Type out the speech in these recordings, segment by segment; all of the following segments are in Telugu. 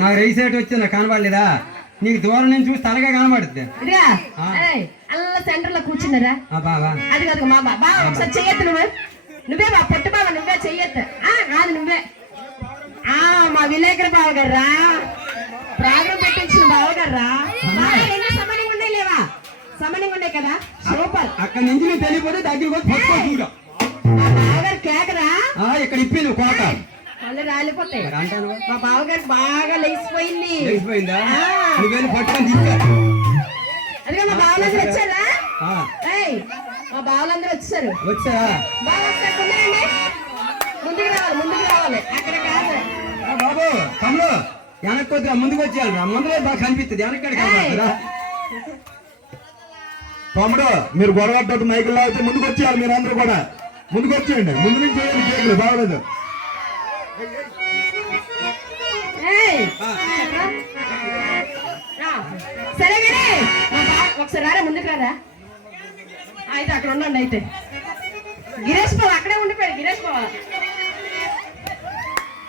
నాకు రైస్ సైట్ వచ్చి నాకు కనబడలేదా? నీకు దూరం నుంచి చూస్తే అలాగే కనబడుద్ది. అల్ల సెంటర్ లో కూర్చున్నారా బావా? అది కాదు మా బాబా ఒకసారి చెయ్యొద్దు. నువ్వే మా పొట్టు బావ, నువ్వే చెయ్యొద్దు. కాదు నువ్వే. మా విలేకరు బావగారా, ప్రాణం పెట్టించిన బావగారా. సమణంగా ఉండే లేవా? సమణంగా ఉండే కదా, సూపర్. అక్కడి నుంచి నువ్వు తెలియపోతే దగ్గరికి చూడ బావగారు కేకరా. ఇక్కడ ఇప్పి నువ్వు కోట మళ్ళీ రాలిపోతాయి. మా బావగారికి బాగా లేచిపోయింది. లేచిపోయిందా? నువ్వేళ్ళు పట్టుకొని తిప్పా. అదిగా మా బావలందరూ వచ్చారా? మా బావలందరూ వచ్చారు. వచ్చారా? ముందుకు రావాలి, ముందుకు రావాలి. అక్కడ కాదు బాబు. తమ్ముడు వెనక్కి వద్దురా, ముందుకు వచ్చేయాలి. ముందులో బాగా కనిపిస్తుంది, వెనక్కడ కనపడుతుందా? తమ్ముడు మీరు గొడవట్టు మైకులు లాగితే ముందుకు వచ్చేయాలి. మీరు అందరూ కూడా ముందుకు వచ్చేయండి. ముందు నుంచి చేయండి, కేకులు బాగలేదు. సరే కానీ ఒకసారి రారా, ముందుకు రారా. అయితే అక్కడ ఉండండి. అయితే గిరీష్ బావ అక్కడే ఉండిపోయాడు. గిరీష్ బావ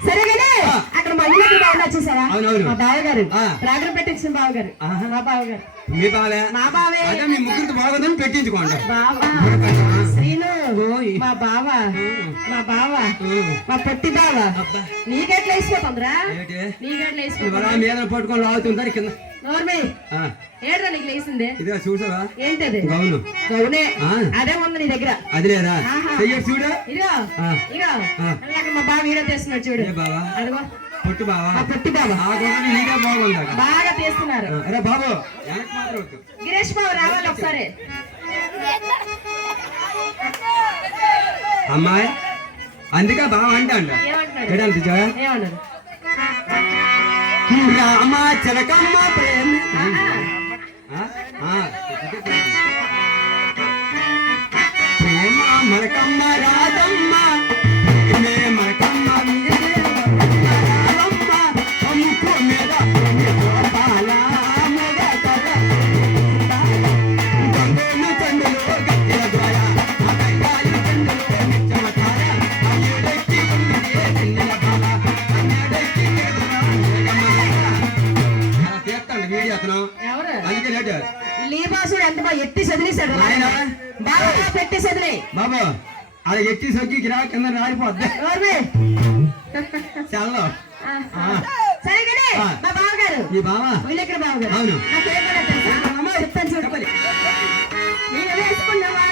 సరే కానీ అక్కడ మా విలేకరు బావ చూసావా? మా బావగారు రాగం పెట్టించిన బావగారు. మా బావగారు మీ బావే? మా బావే. మీ ముగ్గురికి బాగుందని పెట్టించుకోండి. బావా శ్రీను, మా బావ, మా బావ, మా పొట్టి బావ. నీకెట్లా వేసిపోతుందిరా? నీకెట్లా వేసిపోతుంది? మీద పట్టుకొని లాగుతుంటారు కింద. నోర్మే ఏడ్రా నీకు లేసిందే? ఇదే చూసావా? ఏంటది? గౌను. గౌనే అదే ఉంది నీ దగ్గర. అది లేదా? చూడు. ఇదిగో ఇదిగో మా బావ వీడియో తీస్తున్నాడు చూడు. బావా అదిగో పొట్టు బావా. పొట్టి బావ నీకే బాగుంది, బాగా తీస్తున్నారు. అరే బాబు వెనక్కి మాత్రం వద్దు. గిరీష్ బాబు రావాలి ఒకసారి. అమ్మాయి అందుకే బావ అంటాడు. ఏమన్నాడు? రామా చిలకమ్మ ప్రేమ ప్రేమ మరకమ్మ రాధమ్మ మరకమ్మ రాధమ్మ అమ్ముకో మీద పాల మీద కర్ర గంగోలు చండులో గట్టిల ద్వార అక్కయ్యాలు చండులో నిత్యమతార అయ్యేడెక్కి ఉన్నదే చిన్నల బాల అన్నేడెక్కి వీడియో అతను అందుకే లేటు. లీబాసుడు ఎంత బాగా ఎట్టి చదివేశాడు. బాగా పెట్టి చదిలే బాబు. అది ఎట్టి సొక్కి రా కింద రాలిపోద్ది చల్లో. సరే కానీ మా బావగారు, మీ బావా విలేకరు బావగారు. అవును. చెప్తాను చూడపడి నేను వేసుకున్నావా?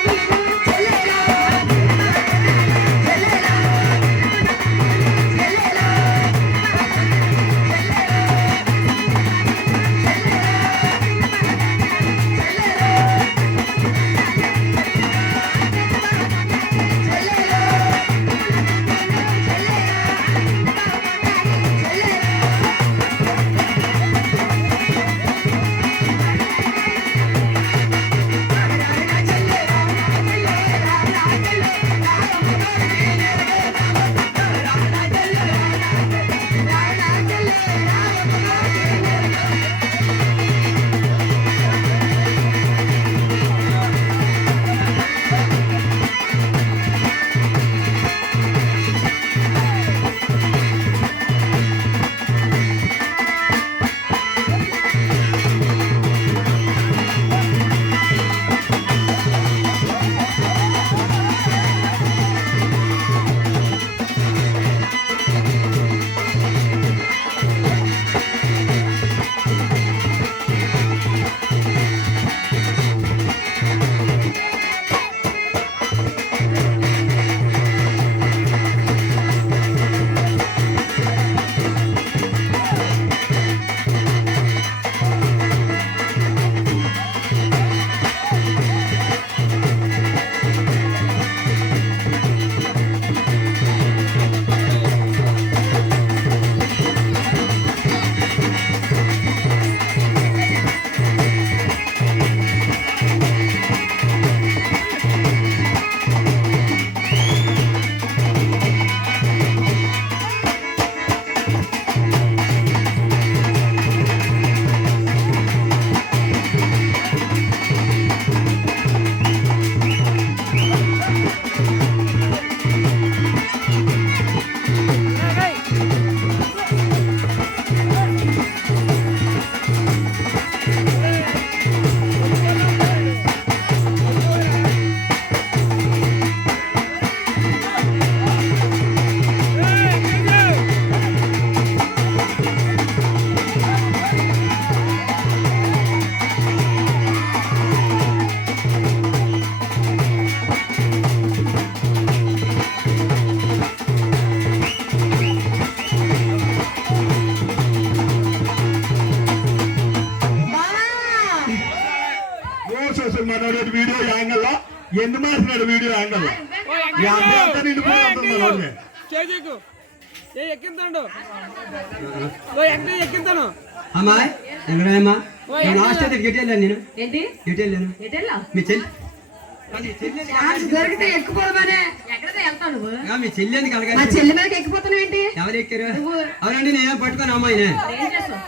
ఎన్ని మాట్లాడు వీడియో యాంగల్ ఈ అబ్బాయి అంతా నిండిపోయి ఉంటుంది రోజు. చేజేకు ఏ ఎక్కింతాడు ఎక్కింతాను అమ్మాయి ఎక్కడమ్మా నేను హాస్టల్ ఎటు వెళ్ళాను నేను ఏంటి ఎటు వెళ్ళాను ఎటెళ్ళా మీ చెల్లి మీ చెల్లి ఛాన్స్ దొరికితే ఎక్కుపోదామనే ఎక్కడితే వెళ్తావు నువ్వు మీ చెల్లి ఎందుకు మా కలగాలి చెల్లి మీదకి ఎక్కిపోతున్నావు ఏంటి ఎవరు ఎక్కారు నువ్వు అవునండి నేనేం పట్టుకోను అమ్మాయినే ఏం చేస్తావు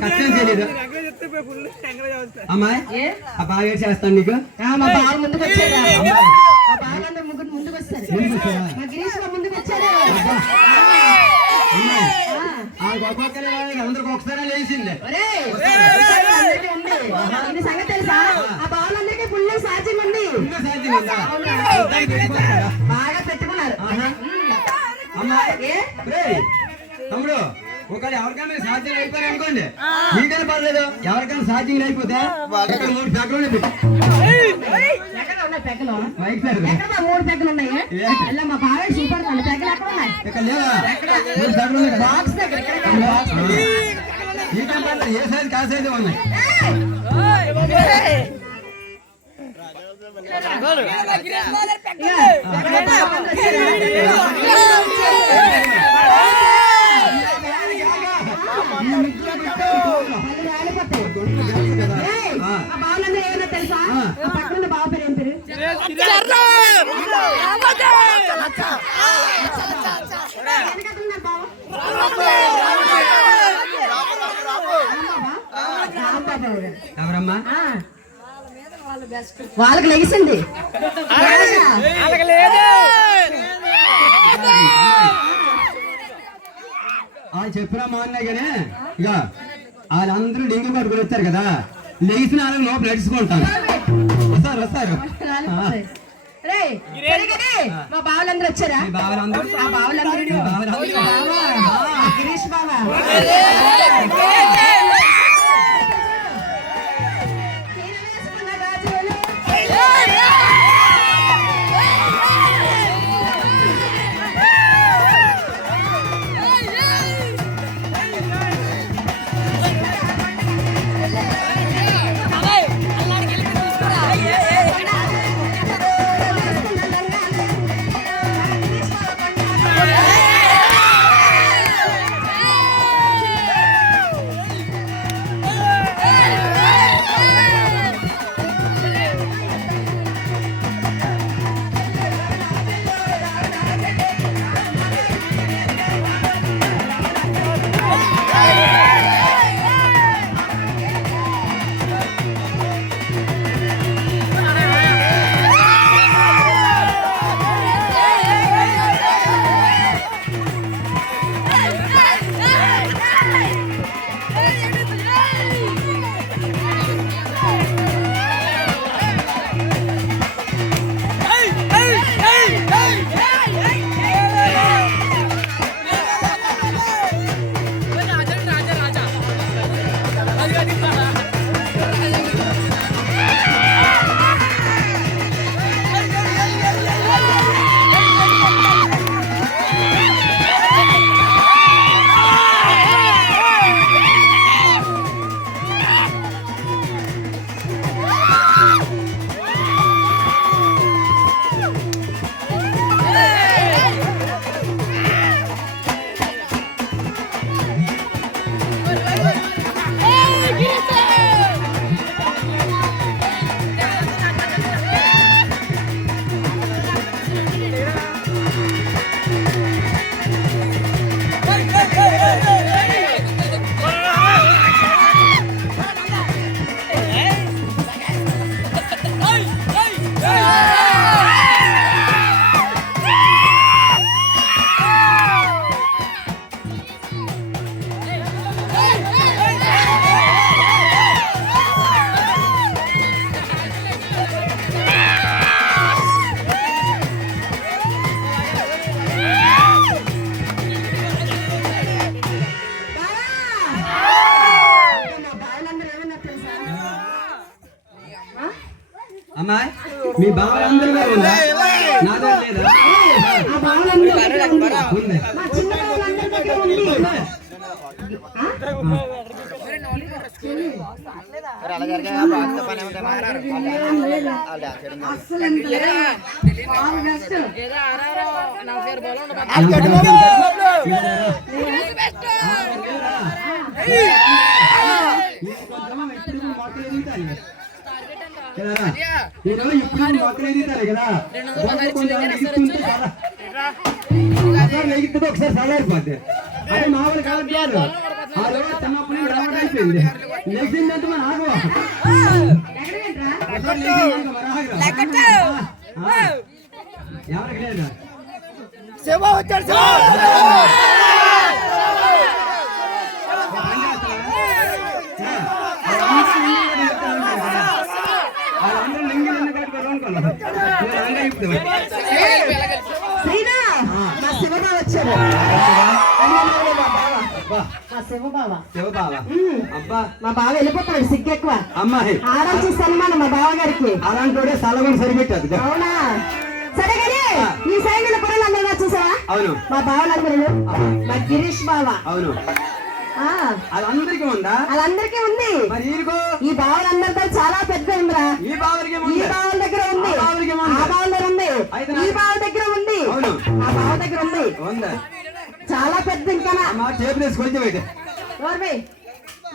కష్టం చేయలేదు చెప్తే ఫుల్ ఎంకరేజ్ అవుతుంది అమ్మాయి ఏ ఆ బాగా చేస్తాను నీకు మా బావ ముందుకు వచ్చారా అమ్మాయి మా బావలందరూ ముగ్గురు ముందుకు వచ్చారు ముందుకు వచ్చారా? మా గిరీష్ బాబు ముందుకు వచ్చారు అమ్మాయి ఆ. ఆ ఒక్కొక్కరు అందరికి ఒకసారి లేచింది ఒరేయ్, అందరికీ ఉంది. ఇది సంగతి తెలుసా ఆ బావలందరికీ ఫుల్ సాధ్యం ఉంది ఇంకా సాధ్యం ఉందా? అవునా? ఇద్దరు పెట్టుకోరా? బాగా పెట్టుకున్నారు ఆహా. ఉమ్. అమ్మాయి ఏ రేయ్, తమ్ముడు ఒకవేళ ఎవరికైనా సాధ్యం అయిపోయారు అనుకోండి మీకైనా పర్లేదు ఎవరికైనా సాధ్యం అయిపోతే ఇక్కడ 3 ప్యాకెట్లు పెట్టు ఎక్కడ ఉన్నాయి పెగ్గలు బైక్ ప్యాకెట్లు. ఎక్కడ మా 3 పెగ్గలు ఉన్నాయి ఇలా మా బావ సూపర్ కండి పెగ్గలు ఎక్కడ ఉన్నాయి ఇక్కడ లేవా 3 ప్యాకెట్లు ఉన్నాయి కదా? బాక్స్ దగ్గర ఇక్కడ ఆ. మీకైనా పర్లేదు ఏ సైజు కా సైజు ఉన్నాయి బావులందరూ ఏమన్నా తెలుసా ఆ పక్కన బావ పేరు ఏం పేరు వెనకట్టున్నారు బావ ఎవరమ్మా వాళ్ళకి లెగిసింది చెప్పినా మా అన్నయ్య కానీ ఇక వాళ్ళందరూ డింగు పట్టుకుని వచ్చారు కదా లేచిన వాళ్ళని లోపల నడుచుకుంటాను వస్తారు రేయ్, సరిగ్గానే మా బావలందరూ వచ్చారా మీ బావలందరూ ఆ బావలందరూ బావా, గిరీష్ బావా అమ్మాయి మీ బావలందరూ ఉందా నాదో లేదా ఆ బావలందరూ దగ్గర ఉంది. ఉంది మా చిన్న బావలందరి దగ్గర ఉంది. ఇప్పుడు మొక్కలు ఎదుగుతారు కదా ఎగితే ఒకసారి సలాడిపోద్ది అదే మామూలు కాదు ఆ రోజు చిన్నప్పుడు అలవాటు అయిపోయింది లెగ్గిందంటే మన ఆగు ఎవరికి లేదు వాళ్ళందరూ లింగిలు కట్టుకోవాలి శ్రీనా మా శివబావ వచ్చారు మా శివబావ శివబావ అబ్బా మా బావ వెళ్ళిపోతాడు సిగ్గు ఎక్కువ అమ్మాయి ఆరాల్సి సన్మానం మా బావ గారికి అలాంటి సలగం సరిపెట్టారు అవునా సరే కానీ ఈ సైన్యుల పొరలు అందరూ చూసావా అవును మా బావలందరూ మా గిరీష్ బావ అవును ఆ వాళ్ళందరికీ ఉందా వాళ్ళందరికీ ఉంది మరి ఈరుకో ఈ బావలందరితో చాలా పెద్ద ఉందిరా ఈ బావరికి ఈ బావల దగ్గర ఉంది ఆ బావలకి ఆ బావల దగ్గర ఉంది ఈ బావ దగ్గర ఉంది అవును ఆ బావ దగ్గర ఉంది ఉందా చాలా పెద్ద ఇంకా మా చేపు వేసి కొంచెం పెట్టే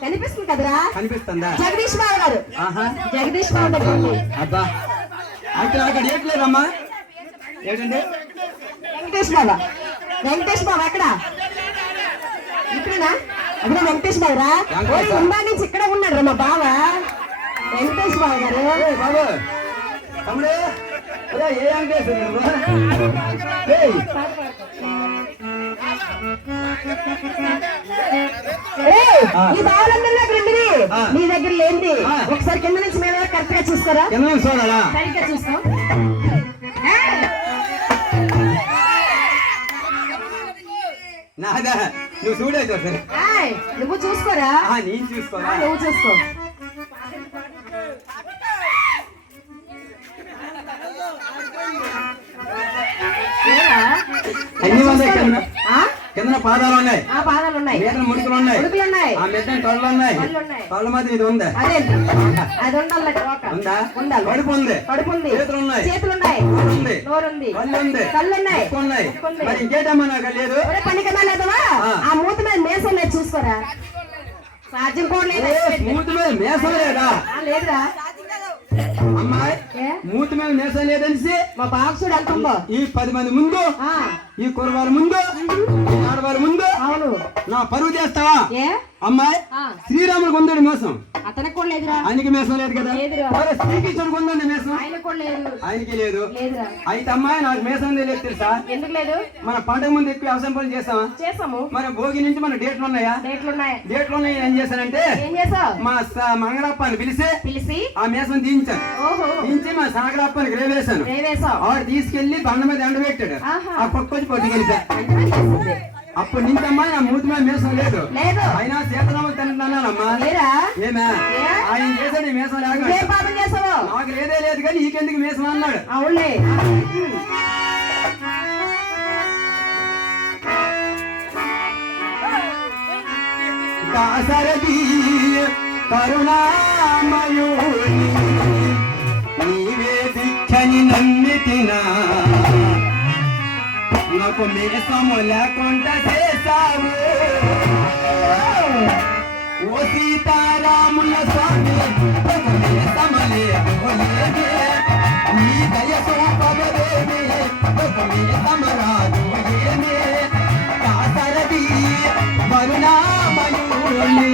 కనిపిస్తుంది కదరా కనిపిస్తుందా జగదీష్ బావ గారు ఆహా జగదీష్ బావ దగ్గర ఉంది అబ్బా అక్కడ అక్కడ ఏట్లేదమ్మా ఏంటండి వెంకటేష్ బావ ఎక్కడ ఇక్కడనా అక్కడ వెంకటేష్ బావ రా ముందా నుంచి ఇక్కడ ఉన్నాడు రా మా బావ వెంకటేష్ బావ గారు ఏయ్ బాబు తమ్ముడు అదే ఏ వెంకటేశ్వర ఈ బావలందరూ దగ్గర ఉంది నీ దగ్గర లేనిది ఒకసారి కింద నుంచి మీద కరెక్ట్ గా చూసుకోరా ఎంత చూడాలా సరిగ్గా చూసుకో నాదా నువ్వు చూడైతే సరే నువ్వు చూసుకోరా నేను చూసుకోరా నువ్వు చూసుకో అన్ని ఉన్నాయి కింద పాదాలు ఉన్నాయి ఆ పాదాలు ఉన్నాయి మీద ముడుకులు ఉన్నాయి ఉడుకులు ఉన్నాయి ఆ మీద తొడలు ఉన్నాయి తొడల మధ్య ఇది ఉంది అదే అది ఉండాలి ఉందా ఉండాలి కడుపు ఉంది కడుపు ఉంది చేతులు ఉన్నాయి చేతులు ఉన్నాయి ఉంది నోరుంది కళ్ళు ఉంది కళ్ళు ఉన్నాయి ముక్కు ఉన్నాయి మరి ఇంకేటమ్మా నాకు లేదు ఒరే పని కదా లేదవా ఆ మూత మీద మేసం లేదు చూసుకోరా సాధ్యం కూడా లేదు మూతి మీద మేసం లేదా లేదురా అమ్మాయి మూతి మీద మేసం లేదనిసి మా బాక్సుడు ఎంత ఉందో ఈ 10 మంది ముందు ఈ కుర్రవారి ముందు ఈ ఆడవారి ముందు అవును నా పరువు చేస్తావా ఏ అమ్మాయి శ్రీరాముడికి ఉందండి మేసం అతనికి కూడా లేదురా ఆయనకి మేసం లేదు కదా లేదురా శ్రీకృష్ణుడికి ఉందండి మేసం ఆయన కూడా లేదు ఆయనకి లేదు లేదురా అయితే అమ్మాయి నాకు మేసం లేదు తెలుసా ఎందుకు లేదు మన పండుగ ముందు ఎక్కువ వ్యవసాయం పనులు చేస్తామా చేసాము మన భోగి నుంచి మన డేట్లు ఉన్నాయా డేట్లు ఉన్నాయి డేట్లు ఉన్నాయి ఏం చేశానంటే ఏం చేసావు మా మంగళప్పని పిలిచి ఆ మేసం దించాను ఓహో దించి మా సాగరప్పనికి రేవేశాను రేవేసావు ఆవిడ తీసుకెళ్లి బండ మీద ఎండ పెట్టాడు ఆహా. ఆ పక్కొచ్చి పొద్దుకెళ్ళిపా అప్పుడు నుంచి అమ్మాయి నా మూతి మీద మేసం లేదు లేదు అయినా సీతారాములు తింటున్నానమ్మా లేరా ఏమే ఆయన చేశాడు ఈ మేసం ఏం లేక పాపం చేసావు నాకు లేదే లేదు కానీ నీకెందుకు మేసం అన్నాడు అవునులే దాసరథి కరుణామయుని నీవే దిక్కని నమ్మితినా నాకు మేసము లేకుండా చేశావు ఓ సీతారాముల స్వామి ఒక మేసము లేకపోయేది నీ దయ సూపగదేమి ఒక మేసము రాదు ఏమి దాసరథి కరుణామయుని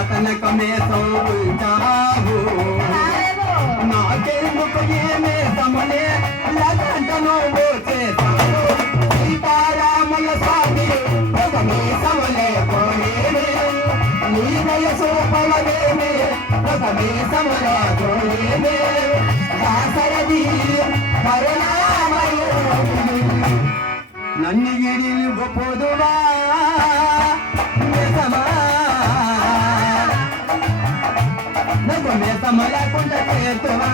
అతనకమే సౌంటావు నాకెందుకు ఏమే సమలే లగంటను చేస్తాను సీతారాముల స్వామి ఒకమే సమలే పోయేమే నీ వయసు పలవేమే ఒకమే సమలే పోయేమే దాసరథి కరుణామయుని నన్ను గిడి గొప్పదువా మేసమా నాకు మేసమ లేకుండా చేతువా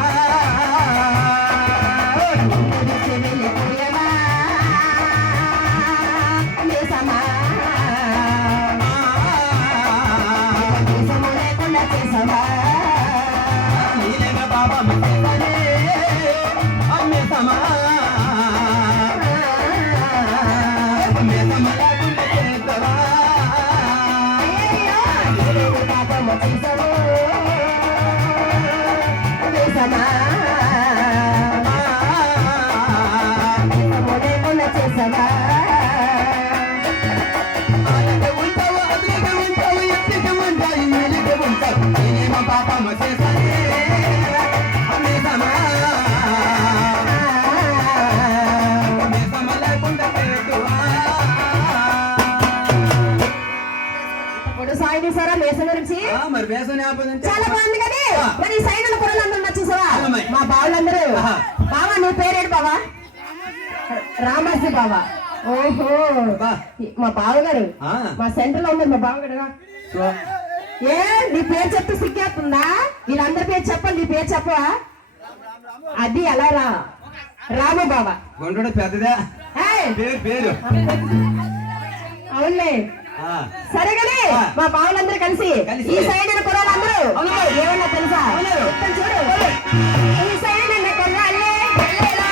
నీలేమ బాబా మేసనే మేసమా మేసమ లేకుండా చేతువా ఉంటావు అదిగా ఉంటావు ఎత్తిగా ఉంటావు నీలిగా ఉంటావు నేనేమ పాపం చేసనే మేసమా మేసమ లేకుండా చేతువా ఇప్పుడు సాయి తీసారా మేసం గురించి మరి మేసనే ఆపదంటే చాలా బాగుంది కదా మరి ఈ సైడ్ ఉన్న కుర్రలందరూ నచ్చేసావా అవునమ్మాయి. మా బావులందరూ ఆహా. బావా నీ పేరేంటి బావా రామర్సి బావా ఓహో బా. మా బావగారు ఆ. మా సెంటర్ లో ఉన్నారు మా బావగారు ఏ నీ పేరు చెప్తే సిగ్గేస్తుందా వీళ్ళందరి పేరు చెప్పాలి నీ పేరు చెప్పవా అది ఎలా రా రాము బావా గుండ్రుడు పెద్దదే ఏయ్, పేరు పేరు అవునులే ఆ. సరే కానీ ఆ. మా బావులందరూ కలిసి కలిసి. ఈ సైడ్ ఉన్న కుర్రాళ్ళందరూ అవును. ఏమన్నా తెలుసా అవును. చెప్తాను చూడు ఈ సైడ్ ఉన్న కుర్రాళ్ళే చెల్లెలా.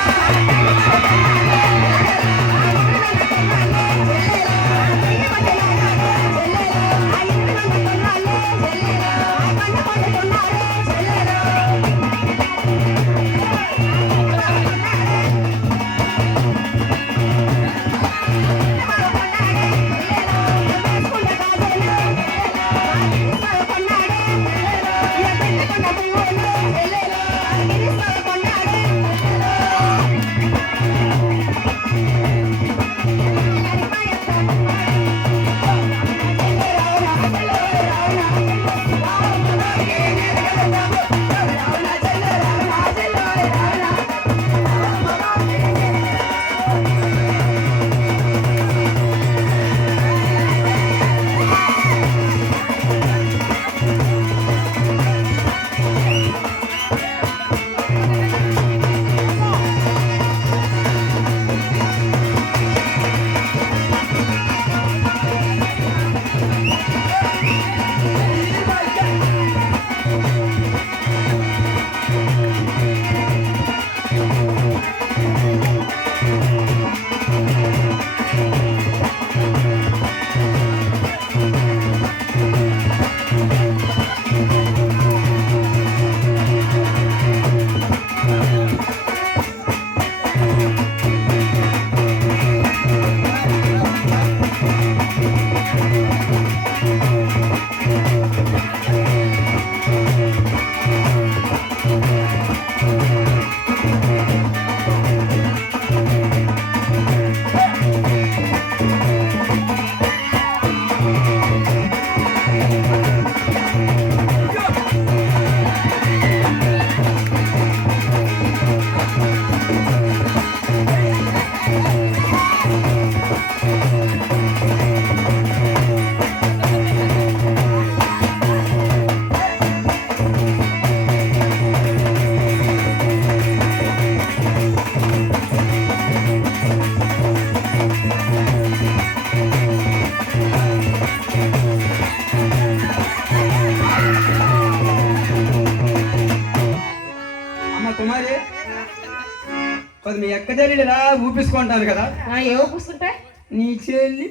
కొద్ది మీ ఎక్క చెల్లి ఇలా ఊపిసుకుంటాను కదా ఏమో కూర్చుంటా నీ చెల్లి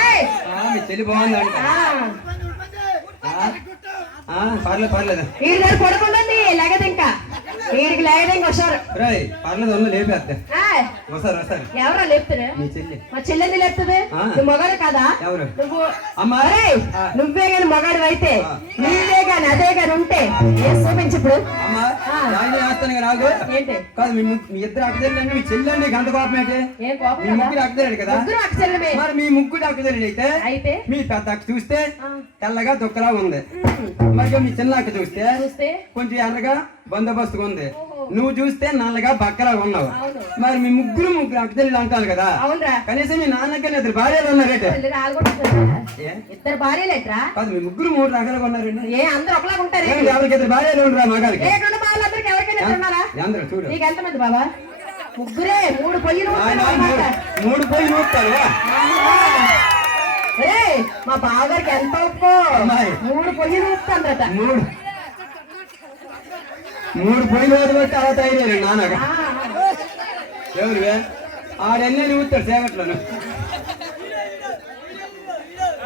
ఏయ్! మీ చెల్లి బాగుందంట పర్లేదు పర్లేదు వీడి దగ్గర పడుకుంటుంది లేగదు ఇంకా వీడికి లేగదు ఇంకా వస్తారు రాయ్ పర్లేదు ఉంది లేపేస్తా ఏయ్! వస్తారు వస్తారు ఎవరా లేపుతారు మీ చెల్లి మా చెల్లెంది లేపుతుంది ఆ. నువ్వు మగాడు కదా ఎవరు నువ్వు అమ్మా ఏయ్! ఆ. నువ్వే గాని మగాడు అయితే ఆ. నీవే గాని అదే గాని ఉంటే ఏ చూపించు ఇప్పుడు అమ్మా ఆ. రాజు వేస్తాను కదా నాకు ఏంటి కాదు మీ ఇద్దరు అక్కదెళ్ళండి మీ చెల్లి అండి గంట కోపం ఏంటి ఏం కోపం మీ ముగ్గురు అక్కదెళ్ళాడు కదా ముగ్గురు అక్క చెల్లెమే మరి మీ ముగ్గురు అక్కదెళ్ళి అయితే అయితే మీ పెద్ద అక్క చూస్తే ఆ. తెల్లగా దుక్కలా ఉంది ఉమ్. మరి మీ చిన్న అక్క చూస్తే చూస్తే కొంచెం ఎర్రగా బందోబస్తుగా ఉంది ఓహో. నువ్వు చూస్తే నల్లగా బక్కలా ఉన్నావు. అవును. మరి మీ ముగ్గురు అక్కడికి అంటారు కదా, అవునరా కనీసం మీ నాన్నకి ఇద్దరు భార్యలు ఉన్నారేట. ఏ? ఇద్దరు భార్యలేట్రా? కాదు, మీ ముగ్గురు 3 రకాలుగా ఉన్నారండి. ఏ అందరూ ఒకలాగా ఉంటారు? ఎవరికి ఇద్దరు భార్యలు ఉండరా మగారికి? ఏ రెండు బావులందరికి ఎవరికైనా ఇద్దరు ఉన్నారా? అందరూ చూడు. నీకు ఎంతమంది బాబా? ముగ్గురే, 3 పొయ్యిలు ఆయన ఉంటారు. 3 పోయి నూపుతారు. మా బావగారికి ఎంత ఉప్పు? అమ్మాయి. 3 పొయ్యిలు ఊపుతుందట. 3 పోయిన వదిలిపెట్టి అలా తయారయ్యారు నాన్నగా. ఎవరు ఆడన్నీ నూపుతాడు సేవట్లను.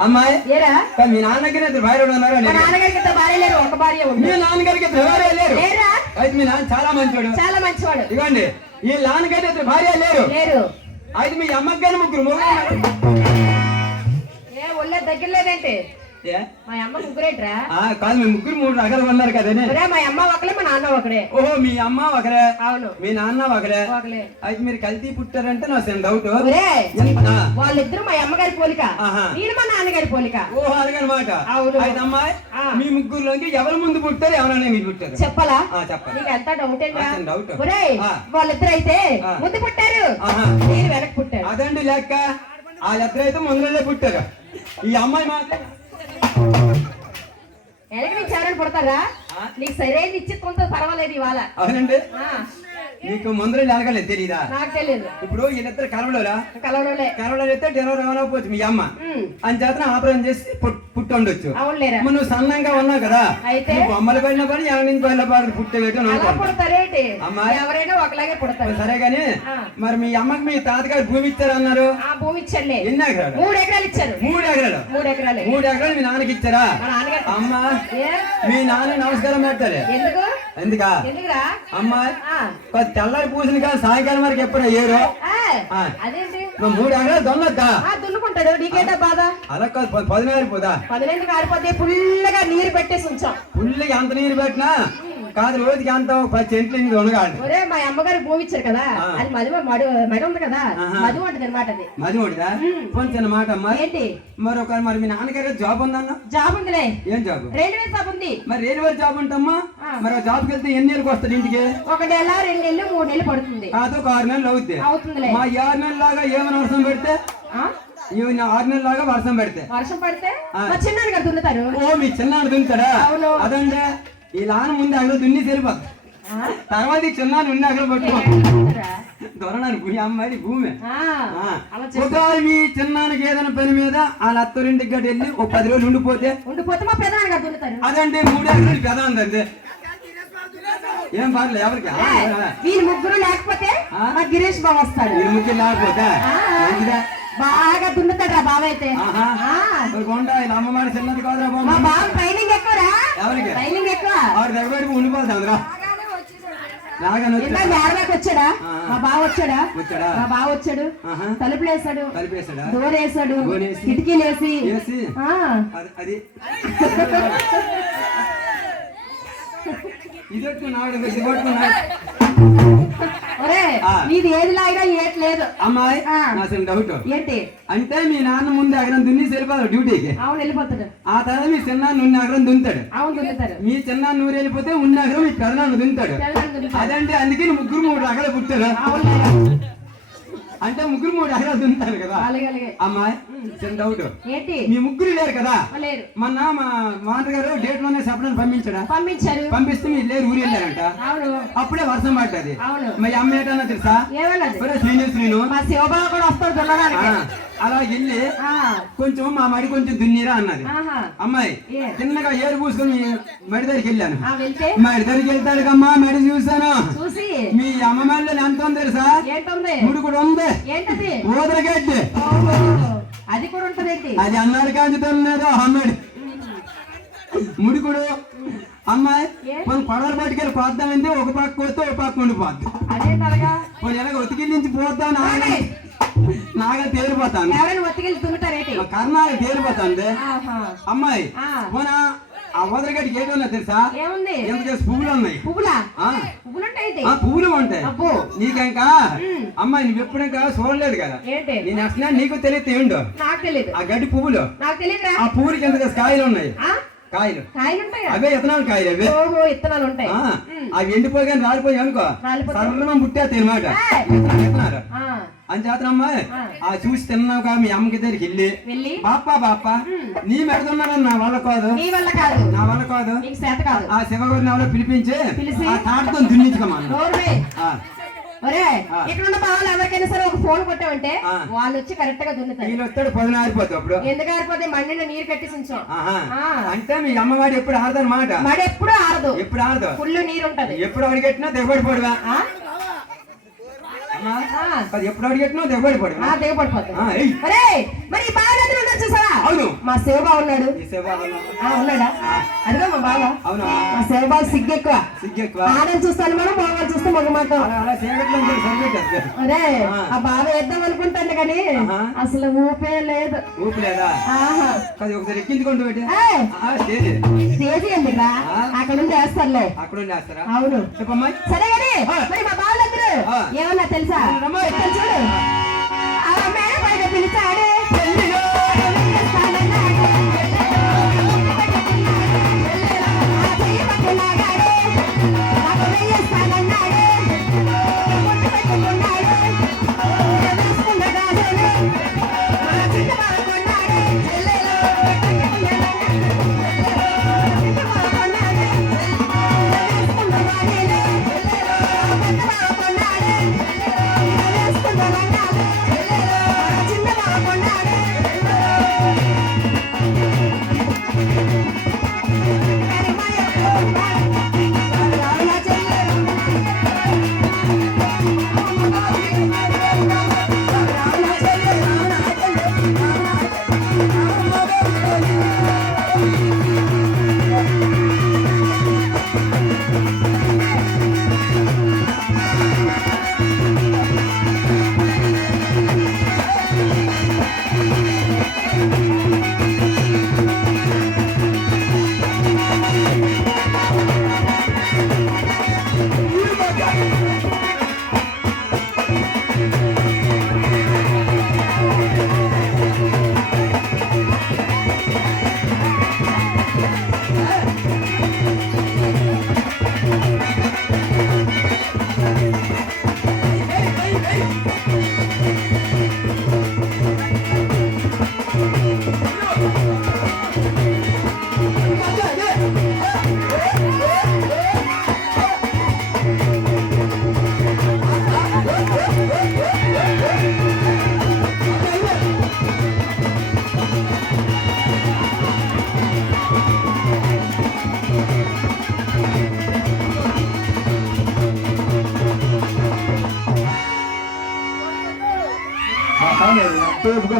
అమ్మాయి ఏరా కానీ మీ నాన్నకి ఇద్దరు భార్యలు ఉన్నారు. మా నాన్నగారికి ఇద్దరు భార్య లేరు, ఒక భార్య ఉంది. మీ నాన్నగారికి ఇద్దరు భార్య లేరు. లేరా? అయితే మీ నాన్న చాలా మంచివాడు. చాలా మంచివాడు. ఇవ్వండి, ఈ నాన్నగారి ఇద్దరు భార్య లేరు. లేరు. అయితే మీ అమ్మకి కానీ ముగ్గురు ఏ ఒళ్ళే దగ్గర లేదేంటి? ఏ? మా అమ్మ ముగ్గురేట్రా? కాదు, మీ ముగ్గురు 3 రకాలు ఉన్నారు కదండి. మా అమ్మ ఒకలే, మా నాన్న ఒకడే. ఓహో, మీ అమ్మ ఒకరే, అవును, మీ నాన్న ఒకరే. ఒకలే. అయితే మీరు కల్తీ పుట్టారంటే నా చిన్న డౌట్. వాళ్ళిద్దరు మా అమ్మగారి పోలిక, ఆహా. నేను మా నాన్నగారి పోలిక. ఓహో, అలాగనమాట. అవును. అయితే అమ్మాయి, మీ ముగ్గురులోకి ఎవరు ముందు పుట్టారు, ఎవరైనా మీరు పుట్టారు? చెప్పాలా? చెప్పండి. నీకు ఎంత డౌట్ ఏంట్రా? డౌట్. వాళ్ళిద్దరు అయితే ముందు పుట్టారు, నేను వెనక్కి పుట్టాను. అదండి లెక్క. వాళ్ళిద్దరైతే ముందులే పుట్టారు. ఈ అమ్మాయి మాత్రం వెనక నుంచి ఎవరైనా పుడతారా? నీకు సరైన నిశ్చిత్వంతో పర్వాలేదు ఇవాళ. అవునండి. నీకు ముందర అడగలేదు, తెలీదా? నాకు తెలియదు. ఇప్పుడు వీళ్ళిద్దరు కలవడోరా? కలవడంలే. కలవడం అయితే డెలివరీ అవ్వకపోవచ్చు మీ అమ్మ అని చేతన ఆపరేషన్ చేసి పుట్టి ఉండొచ్చు. అవునులేరా? నువ్వు సన్నంగా ఉన్నావు కదా, అయితే బొమ్మలు పడిన పని ఎవరి నుంచి పడిన పడి పుట్టేవేటో అలా పుడతారేంటి? అమ్మాయి ఎవరైనా ఒకలాగే పుడతారు. సరే గాని, మరి మీ అమ్మకి మీ తాతగారు భూమి ఇచ్చారు అన్నారు. ఆ భూమి ఇచ్చారులే. ఎన్ని ఎకరాలు? 3 ఎకరాలు ఇచ్చారు. 3 ఎకరాలు. 3 ఎకరాలే. 3 ఎకరాలు మీ నాన్నకి ఇచ్చారా? మా నాన్నగారు. అమ్మా, ఏ? మీ నాన్న నమస్కారం పెట్టాలి. ఎందుకు? ఎందుకా? ఎందుకురా? అమ్మాయి తెల్లారి పూసిన కాదు, సాయంకాలం వరకు ఎప్పుడో ఏరు. అదేంటి? 3 ఎకరాలు దొన్నొద్దా? దున్నుకుంటాడు. నీకేంటా బాధ? అలా కాదు, 10 ఆరిపోదా? 10 కారిపోతే ఫుల్గా నీరు పెట్టేసి ఉంచాం. పుల్లికి అంత నీరు పెట్టినా కాదు, రోజుకి అంత 10 చెంట్లు ఇంక ఉండగాలి. ఒరే, మా అమ్మగారు భూమి ఇచ్చారు కదా, అది మడి ఉంది కదా, మధు ఉంటుంది అనమాట. అది మది ఒకటిదా? కొంచెం మాట అమ్మా. ఏంటి? మరి మీ నాన్నగారు జాబ్ ఉందన్నా? జాబ్ ఉందిలే. ఏం జాబ్? రైల్వే జాబ్ ఉంది. మరి రైల్వే జాబ్ ఉంటమ్మా. మరి జాబ్కి వెళ్తే ఎన్ని నెలలకు వస్తాడు ఇంటికి? 1 నెల, 2 నెలలు, 3 నెలలు పడుతుంది. కాదు, 6 నెలలు అవుద్ది. అవుతుందిలే. మా 6 నెలల లాగా ఏమైనా వర్షం పెడితే, 6 నెలల లాగా వర్షం పెడితే వర్షం పడితే మా చిన్నాన్న గారు దున్నుతారు. ఓ, మీ చిన్నాడు దున్నుతాడా? అవును. అదంటే ఈ లాన ముందు అక్కడ దున్ని సరిపోద్ది. తర్వాత ఈ చిన్నాను ఉన్న అక్కడ పట్టుకో దొరడానికి భూమి, అమ్మాయి భూమి. ఒకవేళ మీ చిన్నానికి ఏదైనా పని మీద వాళ్ళ అత్తరింటికి గట్టి వెళ్ళి 10 రోజులు ఉండిపోతే మా పెదనాన్న గారు దున్నుతారు. అదంటే 3 ఎకరాలు పెద ఉందండి. ఏం పర్లేదు ఎవరికి. వీళ్ళు ముగ్గురు లేకపోతే మా గిరీష్ బాబు వస్తాడు. వీళ్ళు ముగ్గురు లేకపోతే బాగా దున్నుతాడు రా బాబు అయితే. అమ్మమారి చిన్నది కాదురా బాబు. మా బాబు ట్రైనింగ్ ఎక్కువరా? ఎవరికి? ట్రైనింగ్ ఎక్కువ. ఆవిడ దగ్గర ఉండిపోతుంది అందులో. వచ్చాడా? మా బావ వచ్చాడా? మా బావ వచ్చాడు, తలుపులు వేసాడు, డోర్ వేసాడు, కిటికీలు వేసి అది ఇది నీది ఏది లాగా ఏట్లేదు. అమ్మాయి, డౌట్ ఏంటి? అంటే మీ నాన్న ముందు ఎకరం దున్ని వెళ్ళిపోతాడు డ్యూటీకి. అవును, వెళ్ళిపోతాడు. ఆ తర్వాత మీ చిన్నాన్న ఉన్న ఎకరం దున్నుతాడు. అవును, దున్నుతాడు. మీ చిన్నాన్న నూరు వెళ్ళిపోతే ఉన్న ఎకరం మీ పెదనాన్న దున్నుతాడు. అదంటే అందుకే ముగ్గురు 3 రకాలు పుట్టారు. అంటే ముగ్గురు 3 ఎకరాలు దున్నుతారు కదా. అమ్మాయి, చిన్న డౌట్. ఏంటి? మీ ముగ్గురు లేరు కదా. మొన్న మా మాటగారు డేట్ 1 చెప్పడానికి పంపించారు. పంపిస్తే మీరు లేరు, ఊరు వెళ్ళారంట. అప్పుడే వర్షం పడ్డది. మా అమ్మ ఏంటన్నా తెలుసా? శ్రీను మా శివబాబు కూడా వస్తాడు దున్నడానికి. అలా వెళ్ళి కొంచెం మా మడి కొంచెం దున్నీరా అన్నది. అమ్మాయి చిన్నగా ఏరు పూసుకొని మడి దగ్గరికి వెళ్ళాను. మడి దగ్గరికి వెళ్తాడుకమ్మా, మడి చూసాను. మీ అమ్మ మడిలో ఎంత ఉంది తెలుసా? ముడి కూడా ఉంది. ఊదరగడ్డి అది కూడా ఉంటది. అది అన్నాడు కాంచుతున్నదో అమ్మాడి ముడికుడు. అమ్మాయి మనం పడవలు పట్టుకెళ్ళి పోద్దామంటే ఒక పక్క పోతే ఒక పక్క ఉండిపోద్ది. ఎలాగ ఒత్తికి నుంచి పోతాను, నాగా తేలిపోతాను. కర్ణాలు తేలిపోతాను. అమ్మాయి పోనా ఆ వదరగడ్డికి ఏంటో తెలుసా? ఎంత పువ్వులు ఉన్నాయి. పువ్వులు ఉంటాయి నీకెంకా. అమ్మాయి నువ్వు ఎప్పుడింకా చూడలేదు కదా. నేను అసలు నీకు తెలియదు ఏంటో. ఆ గడ్డి పువ్వులు, ఆ పువ్వులకి ఎంత కాయలు ఉన్నాయి. కాయలు కాయలు ఉంటాయా? అవే విత్తనాలు కాయలు అవే. ఓహో, ఇత్తనాలు ఉంటాయి. అవి ఎండిపోయి కానీ రాలిపోయి అనుకో సర్రమం పుట్టేస్తాయి అనమాట. విత్తనాలు అని చేతనమ్మా చూసి తిన్నాక మీ అమ్మకి దగ్గరికి వెళ్ళి బాప్ప నీ మెడుతున్నాను నా వల్ల కాదు, నా వల్ల కాదు, ఆ శివగురిని ఎవరో పిలిపించి ఆ తాటతో దున్నించుకోమన్నా. ఇక్కడ ఉన్న బావాలు ఎవరికైనా సరే ఒక ఫోన్ కొట్టామంటే వాళ్ళు వచ్చి కరెక్ట్ గా దున్నుతారు. వీళ్ళు వస్తాడు 10 ఆరిపోతావు. అప్పుడు ఎందుకు ఆరిపోతే మండిన నీరు కట్టేసి ఉంచాం. అంటే మీ అమ్మవాడు ఎప్పుడు ఆడదన్నమాట. మడి ఎప్పుడు ఆరదు, ఎప్పుడు ఆడదు, ఫుల్ నీరు ఉంటది. ఎప్పుడు అడిగెట్టినా దిగబడిపోడువా, ఎప్పుడు అడిగెట్టినా దిగబడిపోడు, దిగబడిపోతుంది. మరి బాగా చూసారా? అవును, మా శివబాబు ఉన్నాడు. ఉన్నాడా? అదిగో మా బావ. అవును, మా శివబాబు సిగ్గెక్కువ. ఆడని చూస్తాను మనం, బాగా చూస్తే మగ మాట. అరే ఆ బావ వేద్దాం అనుకుంటాను కానీ అసలు ఊపే లేదు. ఊపిలేదా? ఒకసారి ఎక్కించుకుంటూ స్టేజీ ఎందుకురా, అక్కడ నుండి వేస్తారులే. అక్కడ నుండి వేస్తారా? అవును. చెప్పమ్మా. సరే కానీ మరి మా బావలందరూ ఏమన్నా తెలుసా? చూడు మేడం పైన పిలిచాడు.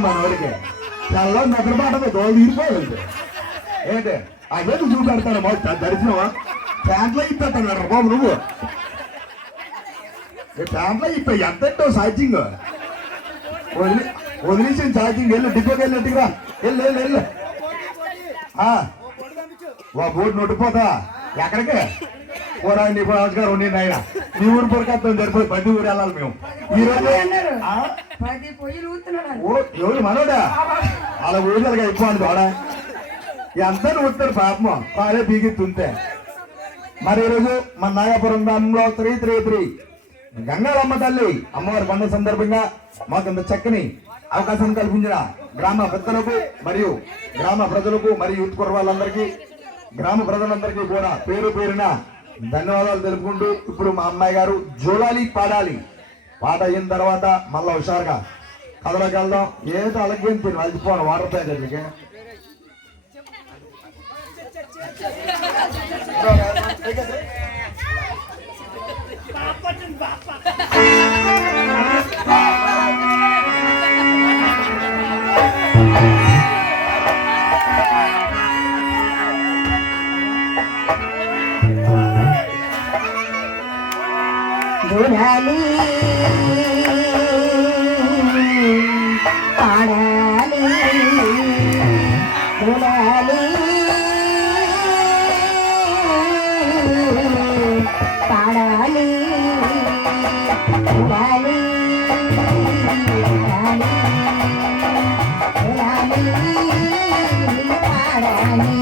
మనోడికి చాలా నిద్రపాట దోలు తీరిపోయింది. ఏంటి అదే చూపెడతాను దర్శనమా? ప్యాంట్లో ఇప్పేస్తాను బాబు నువ్వు. ప్యాంట్లో ఇప్ప ఎంతో ఛార్జింగ్ వదిలేసిన ఛార్జింగ్ వెళ్ళు, డిపోకి వెళ్ళట్టుకురా. వెళ్ళు బోర్డు నొట్టిపోతా. ఎక్కడికి పోరా? నీ రాజుగారు ఉండి నాయన మీ ఊరు పొరకత్తం సరిపోయి 10 ఊరు వెళ్ళాలి మేము ఈ రోజు. ఎవరు మనోడా? అలా ఊరిగా అయిపోయింది వాడా. ఎంత ఊతాడు పాపం, పాలే బీగిస్తుంటే. మరి ఈరోజు మన నాగపురం గ్రామంలో 333 గంగాలమ్మ తల్లి అమ్మవారి పండుగ సందర్భంగా మాకు ఇంత చక్కని అవకాశం కల్పించిన గ్రామ పెద్దలకు మరియు గ్రామ ప్రజలకు మరియు యూత్ కుర్రాళ్ళందరికీ, గ్రామ ప్రజలందరికీ కూడా పేరు పేరున ధన్యవాదాలు తెలుపుకుంటూ, ఇప్పుడు మా అమ్మాయి గారు జోలాలి పాడాలి. పాట అయిన తర్వాత మళ్ళా హుషారుగా కథలోకి వెళ్దాం. ఏదో అలాగేం తిని వెళ్ళిపోను వాటర్ ప్యాకెట్లకి. జోలాలి పాడాలి, జోలాలి పాడాలి, జోలాలి జోలాలి పాడాలి.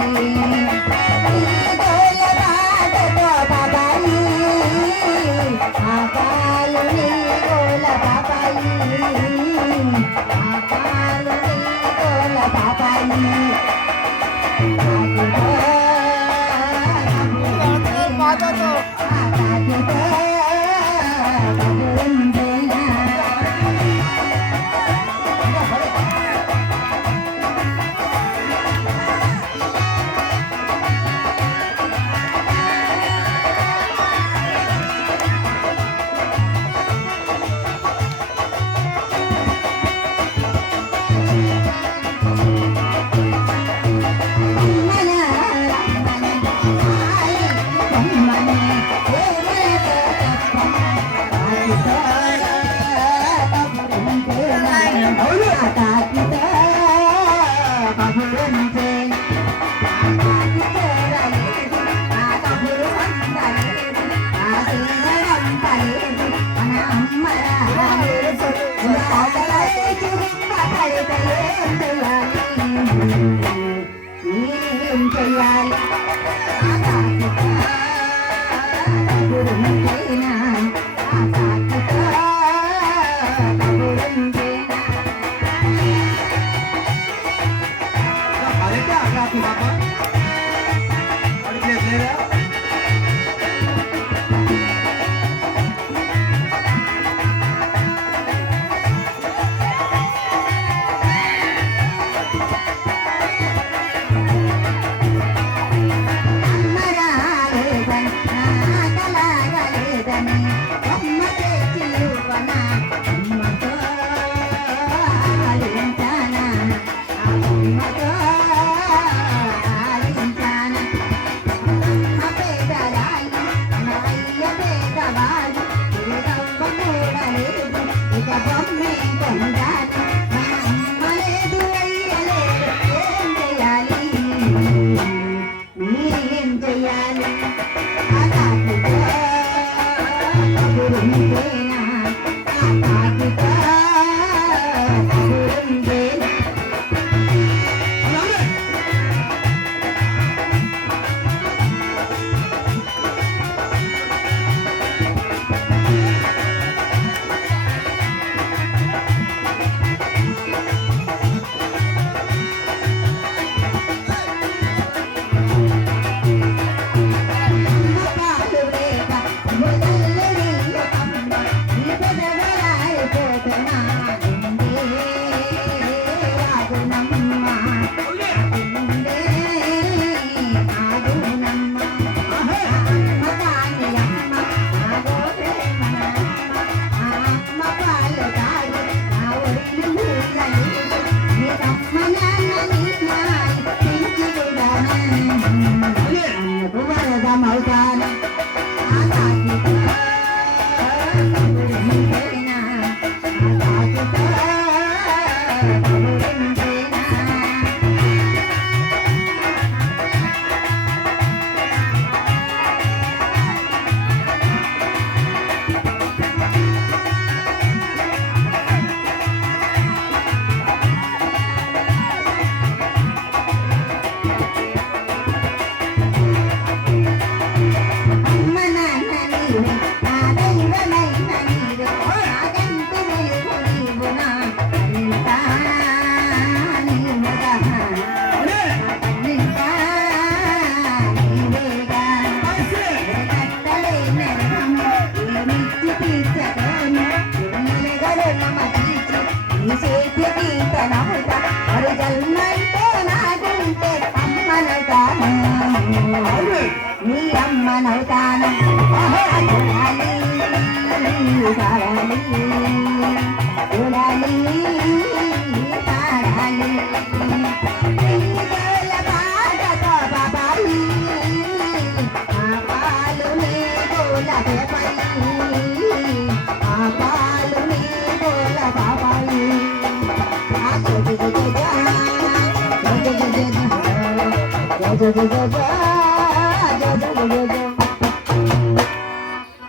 అదైతే అక్కడ పాప అడిగేది లేదా?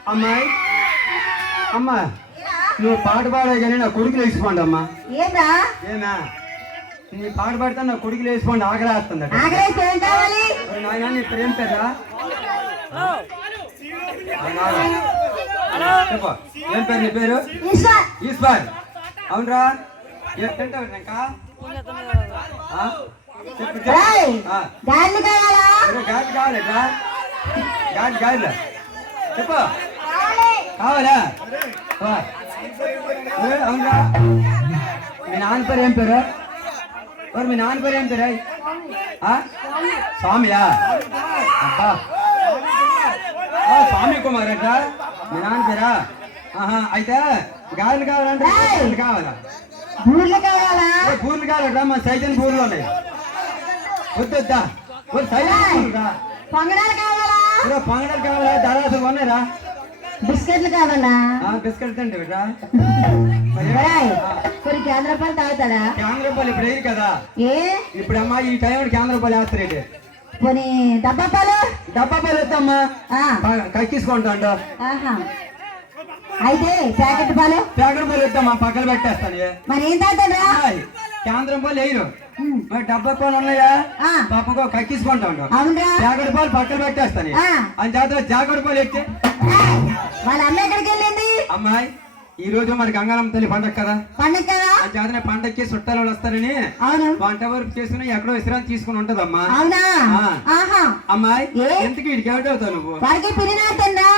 అమ్మాయి అమ్మా నువ్వు పాట పాడే కానీ నా కొడుకులు వేసిపోండి అమ్మా. ఏదా ఏనా నీ పాట పాడితే నా కొడుకులు వేసిపోండి ఆకలేస్తుంది. నాయన నీ పేరు ఏం పేరా? చెప్పు ఏం పేరు నీ పేరు? ఈశ్వర్. అవునరా తింటావు ఇంకా ఏయ్, గాలి కావాలా? గాలి కావాలట్రా గాలి గాలి చెప్పు కావాలా అవునా మీ నాన్న పేరు ఏం పేరు మరి మీ నాన్న పేరు ఏం పేరు స్వామియా అబ్బా స్వామి కుమార్ అట్ట మీ నాన్న పేరా అయితే గాలి కావాలంటే గాలి కావాలా బూర్లు కావాలా? పూర్లు కావాలట మా సైజన్ పూర్లు ఉన్నాయి వద్దా సైజన్ పొంగడాలు కావాలా? పంగడాలు కావాలా దాదాపు ఉన్నాయిరా బిస్కెట్లు కావాలా? బిస్కెట్ తింటే కొన్ని కేంద్ర రూపాయలు తాగుతాడా? కేంద్ర రూపాయలు ఇప్పుడు వేయరు కదా ఏ ఇప్పుడు అమ్మా ఈ టైం కేంద్ర రూపాయలు వేస్తారేంటి కొన్ని డబ్బా పాలు? డబ్బా పాలు వద్దమ్మా కక్కిసుకుంటాడు ఆహా. అయితే ప్యాకెట్ పాలు? ప్యాకెట్ పాలు వద్దమ్మా పక్కన పెట్టేస్తాను మరి ఏం తాగుతాడా? కేంద్రం పాలు వేయరు మరి డబ్బా పాలు ఉన్నాయా పాపకు కక్కిసుకుంటాడు అవునరా? ప్యాకెట్ పాలు పక్కన పెట్టేస్తాను అని చేత జాకెట్ పాలు ఎక్కి వాళ్ళ అమ్మ ఎక్కడికి వెళ్ళింది? అమ్మాయి ఈ రోజు మరి గంగారమ్మ తల్లి పండగ కదా పండగ కదా? ఆ చేతనే పండగకి చుట్టాలు వస్తారని అవును. వంట వరకు చేసుకుని ఎక్కడో విశ్రాంతి తీసుకుని ఉంటదమ్మా అవునా? ఆహా. అమ్మాయి ఎందుకు ఇడికి ఎవరి అవుతావు నువ్వు వాడికి పిరినాడుతుందా?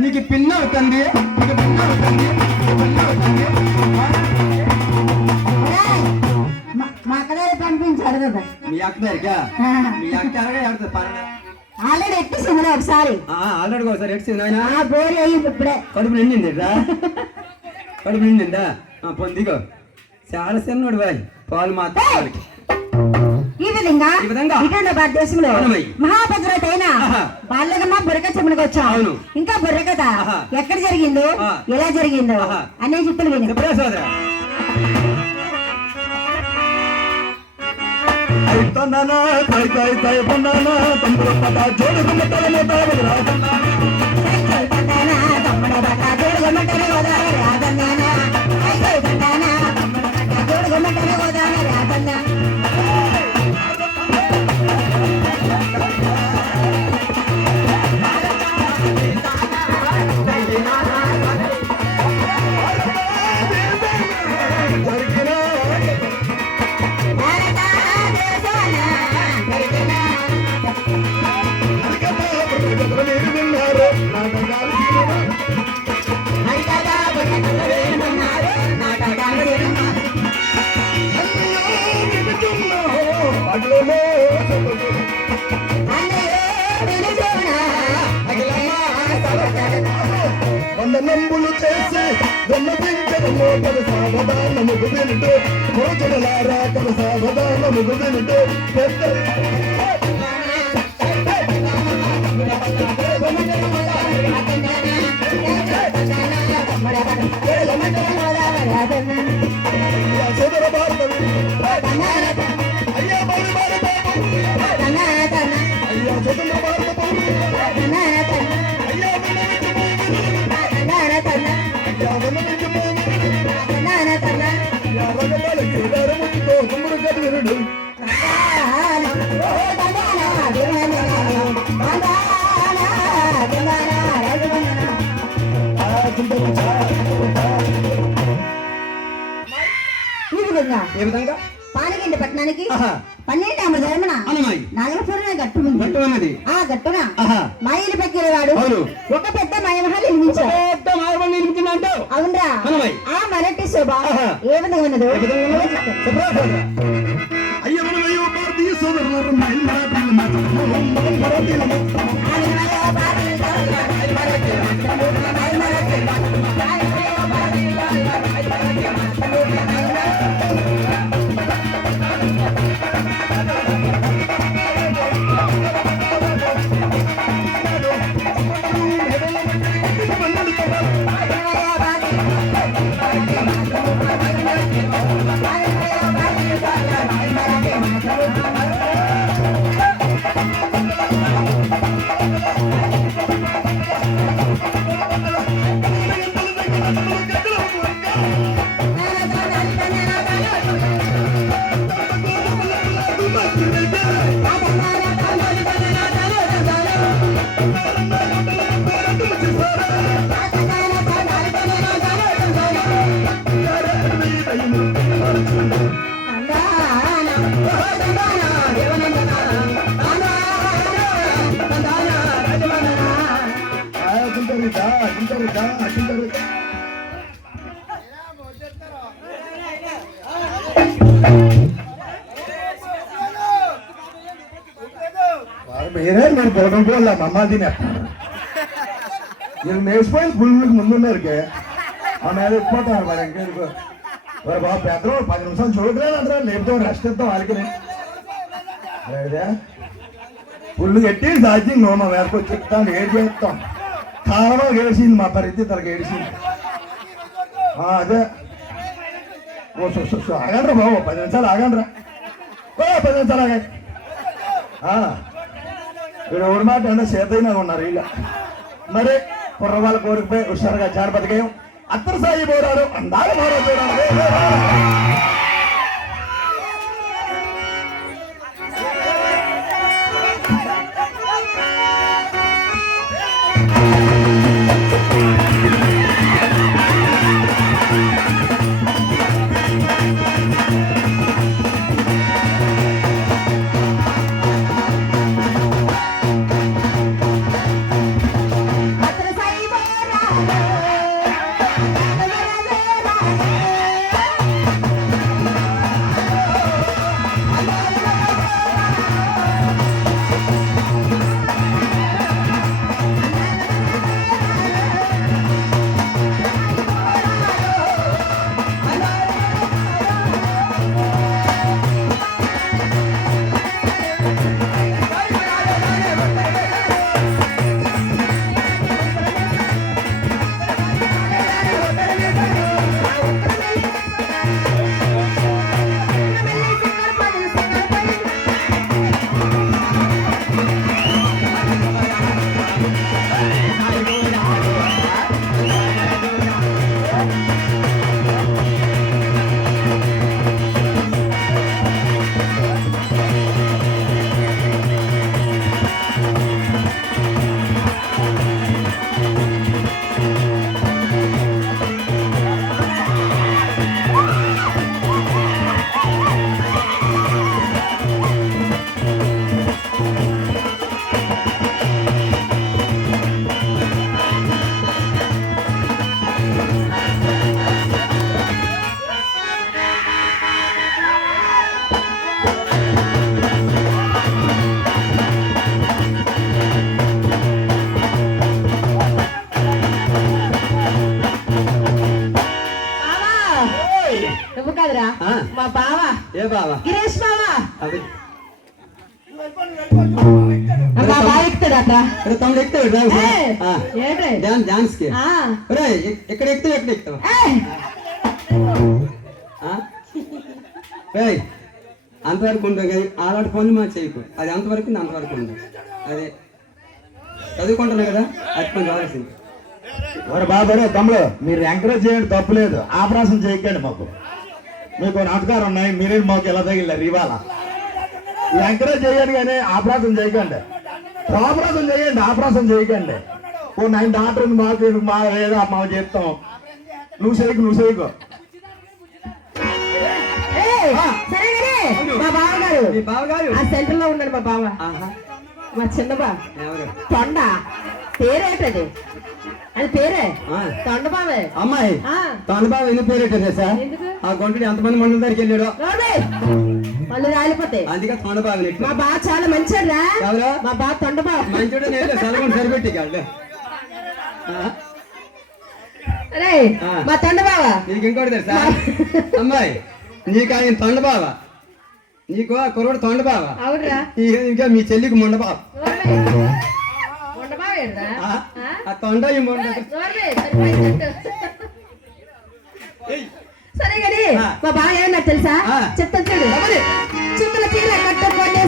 నీకు పిన్న అవుతుంది మా అక్క దగ్గర పంపించాడు కదా. మీ అక్క దగ్గరగా మీ అక్క ఎలాగే ఆడుతుంది పర్ణ ఆల్రెడీ ఎట్టేసిందిరా ఒకసారి. ఆల్రెడీ ఒకసారి ఎట్టింది ఆయన బోరి అయ్యింది ఇప్పుడే. కడుపు నిండిందిరా కడుపు నిండిందా పొందిగో చాలా చిన్నోడు బాయ్ పాలు మాత్రం ఈ విధంగా ఈ విధంగా ఇటువంటి భారతదేశంలో మహాభద్రత అయిన బాల్యగమ్మ బుర్రక చెమ్మడికి వచ్చాం. అవును. ఇంకా బుర్రకథ ఎక్కడ జరిగిందో ఎలా జరిగిందో అనే చెప్పులు విని సోదరా తందానా కాయ కాయ కాయ బందానా తమ్ముడు పట జోడు గుమ్మటల మోతారు రాజన్నా వందనంబులు చేసి వెన్నపించడమో తన సావధానముకు వినుటూ మోచడలారా తన సావధానముకు వినుటూ పెద్ద సోదర భారత అయ్యా బాబు అయ్యా స్వతంత్ర భారత పౌరులు అయ్యా తమ్ముడు కదివిరుడు ఏ విధంగా పానగండి పట్టణానికి 12వ జన్మన నాగరపురం గట్టు ఉంది. ఆ గట్టున మా ఇల్లు పక్కిరవాడు ఒక పెద్ద మయమహల్ నిర్మించాడు. అవునరా? ఆ మరటి శోభ ఏ విధంగా ఉన్నదో అయ్య భారతీయ సోదరులు ఆ మీరే మీరు పోవడం వల్ల అమ్మ తినేస్తారు. మీరు నేర్చుపోయి పుల్లుకి ముందున్నారుకే ఆ మీద ఎక్కిపోతారు మరి ఇంకెందుకు మరి బాబు పెద్దలు 10 నిమిషాలు చూడలేదు అందరూ లేపుతాం రెస్ట్ ఇస్తాం వాళ్ళకి పుల్లు కట్టి సాధ్యం నువ్వు మా వేరకు చెప్తాను ఏడు చేస్తాం కాలంలో ఏడిసింది మా పరిస్థితి తనకి ఏడిసింది అదే ఆగండ్రా బాబు 10 నిమిషాలు ఆగండ్రా 10 నిమిషాలు ఆగండి వీడు ఎవరి మాట అంటే చేతైనా ఉన్నారు వీళ్ళ మరి కుర్రవాళ్ళ కోరికపై హుషారుగా జానపతికేయం అత్తరు సాయి పోరాడు అందాల మరో నువ్వు కాదురా మా బావ ఏ బావా గిరీష్ బావ అది మా బావ ఎక్కుతాడు అట్లా తమ్ముడు ఎక్కుతాడు ఏంటి డాన్స్ కి ఎక్కడ ఎక్కుతావు ఎక్కడ ఎక్కుతావు అంతవరకు ఉండవు కదా అలాంటి పనులు మా చేయకు అది అంతవరకు అంతవరకు ఉండదు అదే చదువుకుంటున్నావు కదా అది కొంచెం కావాల్సింది మరి బాబరే తమ్ముడు మీరు ఎంకరేజ్ చేయండి తప్పులేదు ఆపరేషన్ చేయకండి మాకు మీకు నాటకాలు ఉన్నాయి మీరే మాకు ఎలా తగిలారు ఇవాళ ఎంకరేజ్ చేయండి కానీ ఆపరేషన్ చేయకండి ఆపరేషన్ చేయకండి ఓ 9 డాక్టర్ మాకు మా ఏదో మా చెప్తాం నువ్వు చేయకు మా బావగారు ఆ సెంటర్ లో ఉన్నాడు మా బావ మా చిన్న బా తొండ పేరేటది అది పేరే తొండబావే అమ్మాయి తొండబాబు ఎందుకు పేరేటది సార్ ఆ గుంటడి ఎంతమంది మండలం దగ్గరికి వెళ్ళాడు వాళ్ళు రాలిపోతాయి అందుకే తొండబాబు మా బా చాలా మంచిరా ఎవరు మా బా తొండబాబు మంచోడు నేను సలగొని సరిపెట్టి కాదు అరే మా తొండబావ నీకు ఇంకోటి తెలుసా అమ్మాయి నీకు ఆయన తొండబావ నీకు ఆ కుర్రోడు తొండబావ అవునరా ఇంకా మీ చెల్లికి మొండబావ ఆ తొండ ఈ మొండ సరే కానీ మా బాగా ఏమన్నా తెలుసా చెప్తాను చూడు చుమ్మల చీర కట్టుకోండి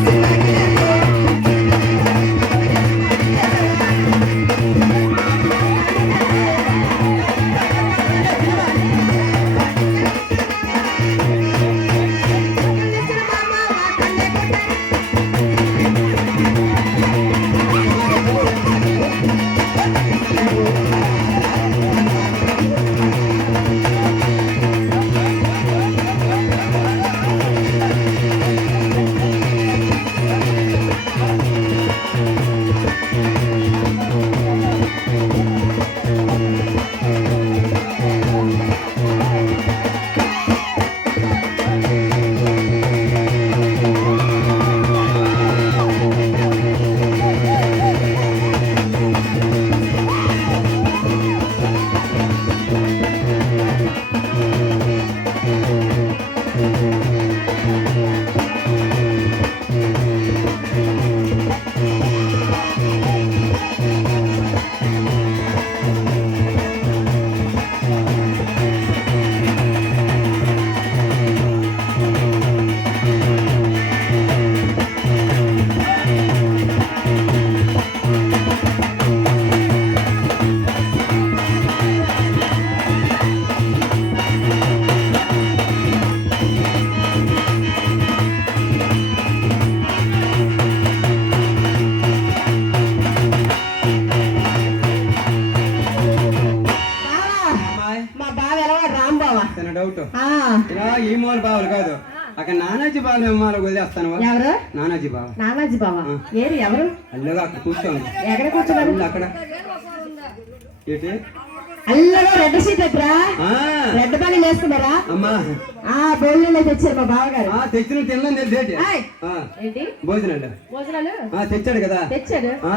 డౌట్ ఆ, ఇలా ఈ మూల బావులు కాదు అక్కడ నానాజీ బాబు అమ్మాలకు వదిలేస్తాను ఎవరు నానాజీ బాబు నానాజీ బావా ఏరి ఎవరు అల్లగా అక్కడ కూర్చోండి ఎక్కడ కూర్చున్నారు అల్లు అక్కడ ఏంటి అల్లగా రెడ్ సీట్ దగ్గర ఆ, రెడ్ పని వేసుకున్నారా అమ్మా భోజనాలు తెచ్చారు మా బావగారు తెచ్చిన తిన్నాను తెలిసేటి ఆయ్, ఏంటి భోజనాలు భోజనాలు తెచ్చాడు కదా తెచ్చాడు ఆ,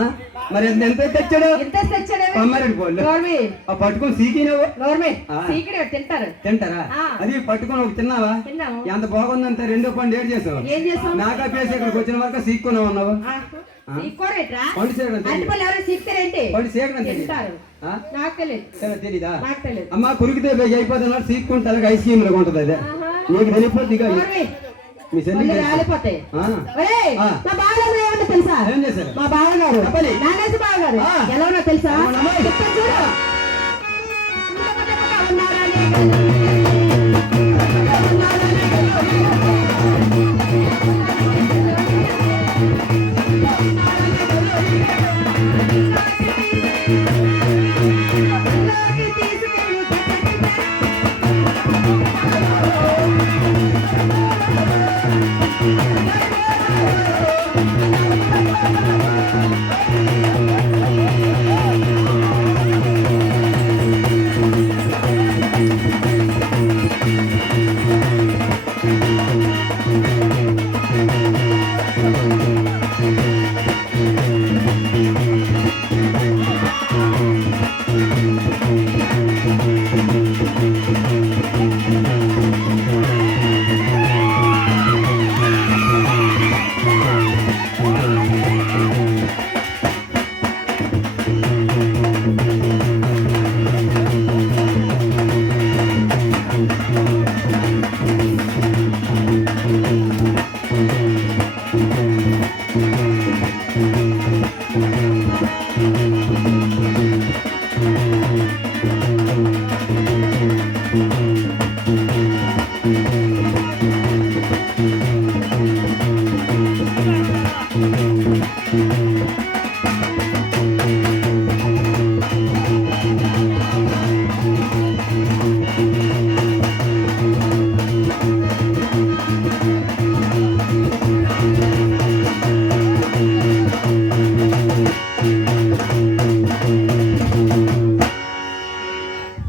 మరి ఎంత తెచ్చాడు ఎంత తెచ్చాడు కొమ్మరెడ్డి పోళ్ళు నోర్మి పట్టుకొని సీకినావు నోర్మి ఆ. సీకిడి తింటారు తింటారా ఆ. అది పట్టుకొని ఒక తిన్నావా తిన్నాము ఎంత బాగుందంటే రెండో పండు ఏడు చేసావు ఏం చేసావు నాకా పేసి ఇక్కడికి వచ్చిన వరకు సీక్కున్నావు అన్నావు సీకోరేట్రా పండు సేకడం అరటిపళ్ళు ఎవరైనా సీకుతారేంటి పండు సేకడం తింటారు నాకు తెలియదు తెలీదా నాకు తెలియదు అమ్మా కురికితే అయిపోతున్నారు సీక్కుంటారు ఐస్ క్రీమ్ లో ఉంటుంది అదే నీకు తెలియపోద్ది ఇక నోర్మి మీ చెల్లి మళ్ళీ తెలుసు. రాలిపోతాయి ఆ, ఒరేయ్, ఆ. మా బావగారు ఏమన్నా తెలుసా ఏం చేశారు మా బావగారు చెప్పండి. నాగేశ బావగారు ఆ. ఎలా ఉన్నా తెలుసా అవునమ్మా. చెప్తాను చూడు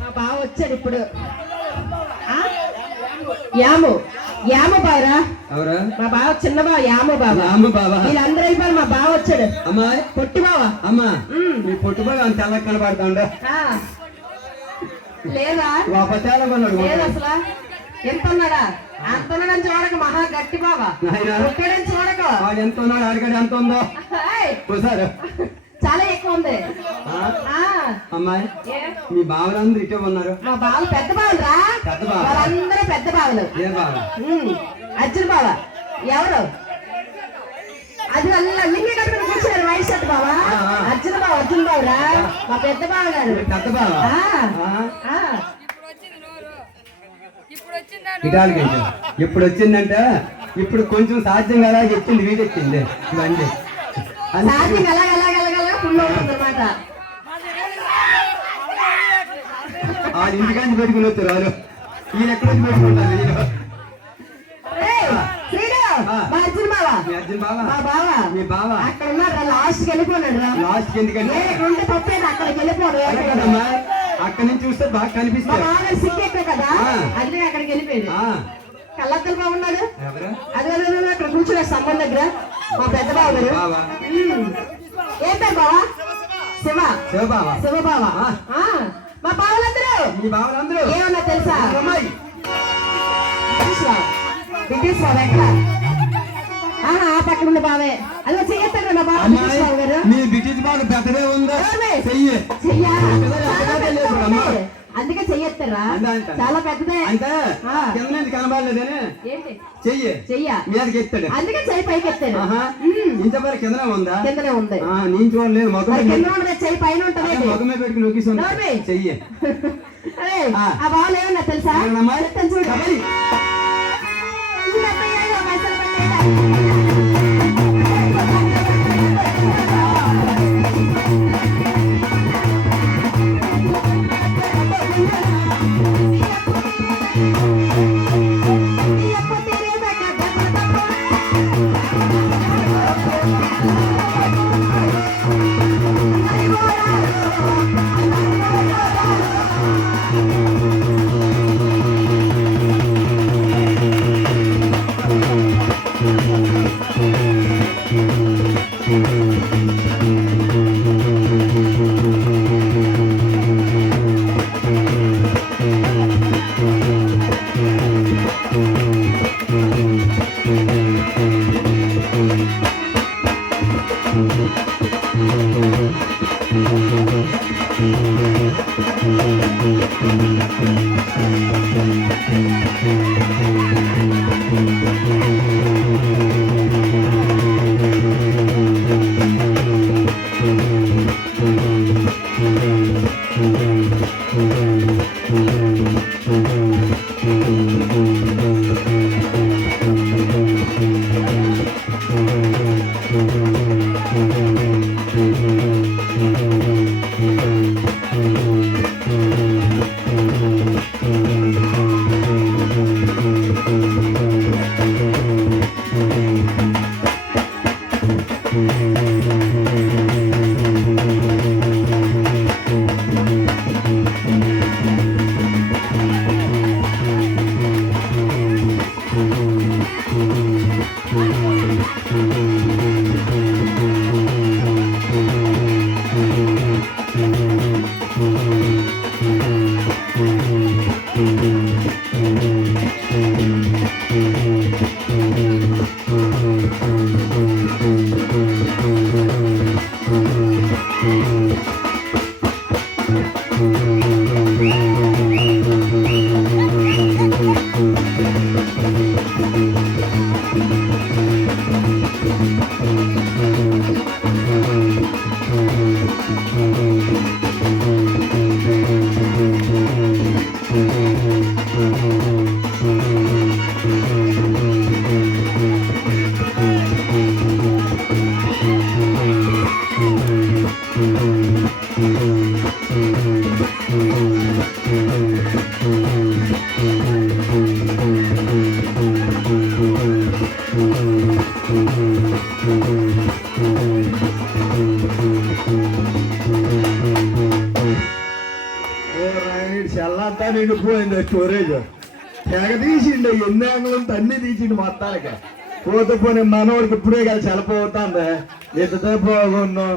మా బావ వచ్చాడు ఇప్పుడు ఆ? యాము యాము బావరా ఎవరు మా బావ చిన్న బావ యాము బావ అమ్మ బాబా వీళ్ళందరూ అయిపోయి మా బావ వచ్చాడు అమ్మాయి పొట్టి బావ అమ్మా ఉమ్. మీ పుట్టుబడి అంత తెల్ల కనబడతాండు ఆ. లేదా పచ్చాల కొన్నాడు లేదు అసలు ఎంత ఉన్నాడా అంత ఉన్నాడని చూడక మహా గట్టి బావ నాయనా. పుట్టాడని చూడక వాడు ఎంత ఉన్నాడు అడిగాడు ఎంత ఉందో ఏయ్, చూసారు చాలా ఎక్కువ ఉంది ఆ, ఆ అమ్మాయి ఏ? మీ బావలందరూ ఇటే ఉన్నారు మా బావలు పెద్ద బావులురా పెద్ద బావ. వాళ్ళందరూ పెద్ద బావులు ఏ బావ అర్జున్ బావ ఎవరు అది లింగి కట్టుకుని కూర్చున్నారు వైట్ షర్ట్ బావ ఆ, ఆ. అర్జున్ బావురా మా పెద్ద బావ గారు పెద్ద బావ ఆ, ఆ. ఇటాలికి ఇప్పుడు వచ్చిందంటే ఇప్పుడు కొంచెం సాధ్యం కదా ఎక్కింది వీడెక్కింది ఇవన్నీ సాధ్యం ఎలాగ ఫుల్ అవుతుంది అనమాట ఆ ఇంటికాంచి పెట్టుకుని వచ్చారు వాళ్ళు ఈయన ఎక్కడ వచ్చి పెట్టుకుంటారు వీళ్ళు శ్రీడు ఆ. మా అర్జున్ బావ మీ అర్జున్ బావ మా బావ మీ బావ అక్కడ ఉన్నారు లాస్ట్కి వెళ్ళిపోయాడు రా లాస్ట్ ఎందుకంటే రెండు తప్పేది అక్కడికి వెళ్ళిపోడు అదే కదమ్మా అక్కడి నుంచి చూస్తే బాగా మా కనిపిస్తాయి బావ సిక్కెక్క కదా ఆ. అందుకే అక్కడికి వెళ్ళిపోయాడు ఆ, కళ్ళద్దలు బాగున్నాడు ఎవరు అదే అక్కడ కూర్చున్నాడు స్తంభం దగ్గర మా పెద్ద బావ గారు బావ ఏం పేరు బావా శివ శివ బావ శివ బావ ఆ. ఆ, మా బావలందరూ మీ బావలందరూ ఏమన్నా తెలుసా అమ్మాయి బ్రిటిష్ బావ ఎక్కడ ఆ పక్కన ఉన్న బావే అదే చెయ్యొస్తాడు నా బావ బ్రిటిష్ అమ్మాయి బావ గారు మీ బ్రిటిష్ బాగా పెద్దదే ఉందో ఏమే? చెయ్యి చెయ్యా పెద్దదే, చాలా పెద్దదే లేదు పెద్దగా అమ్మా. ఉంది. అందుకే చెయ్యొస్తారా అంతే అంతే. చాలా పెద్దదే అంటే ఆ. కింద నుంచి కనబడలేదని ఏంటి చెయ్యి చెయ్యా మీదకి ఎత్తాడు అందుకే చెయ్యి పైకి ఎత్తాడు ఆహా. ఇంత మరి కిందనే ఉందా కిందనే ఉంది నేను చూడలేదు మరి కింద ఉండదు చెయ్యి పైన ఉంటది ముఖమే పెట్టుకుని నొక్కిస్తుంది నోర్మి. చెయ్యి అరే, ఆ. ఆ బావలు ఏమన్నా తెలుసా ఏమన్నమ్మా? చెప్తాను చూడు కబడ్డీ. ఈ 75 పైసలు పెట్టేయ్. చెల్లంతా నిండిపోయింది స్టోరేజ్ తెగ తీసిండు ఎన్ని అంగుళం తన్ని తీసిండు మొత్తానికి పోతే పోనీ మనవాడికి ఇప్పుడే కదా చల్లపోతుంది ఎత్తుతో పోగున్నాం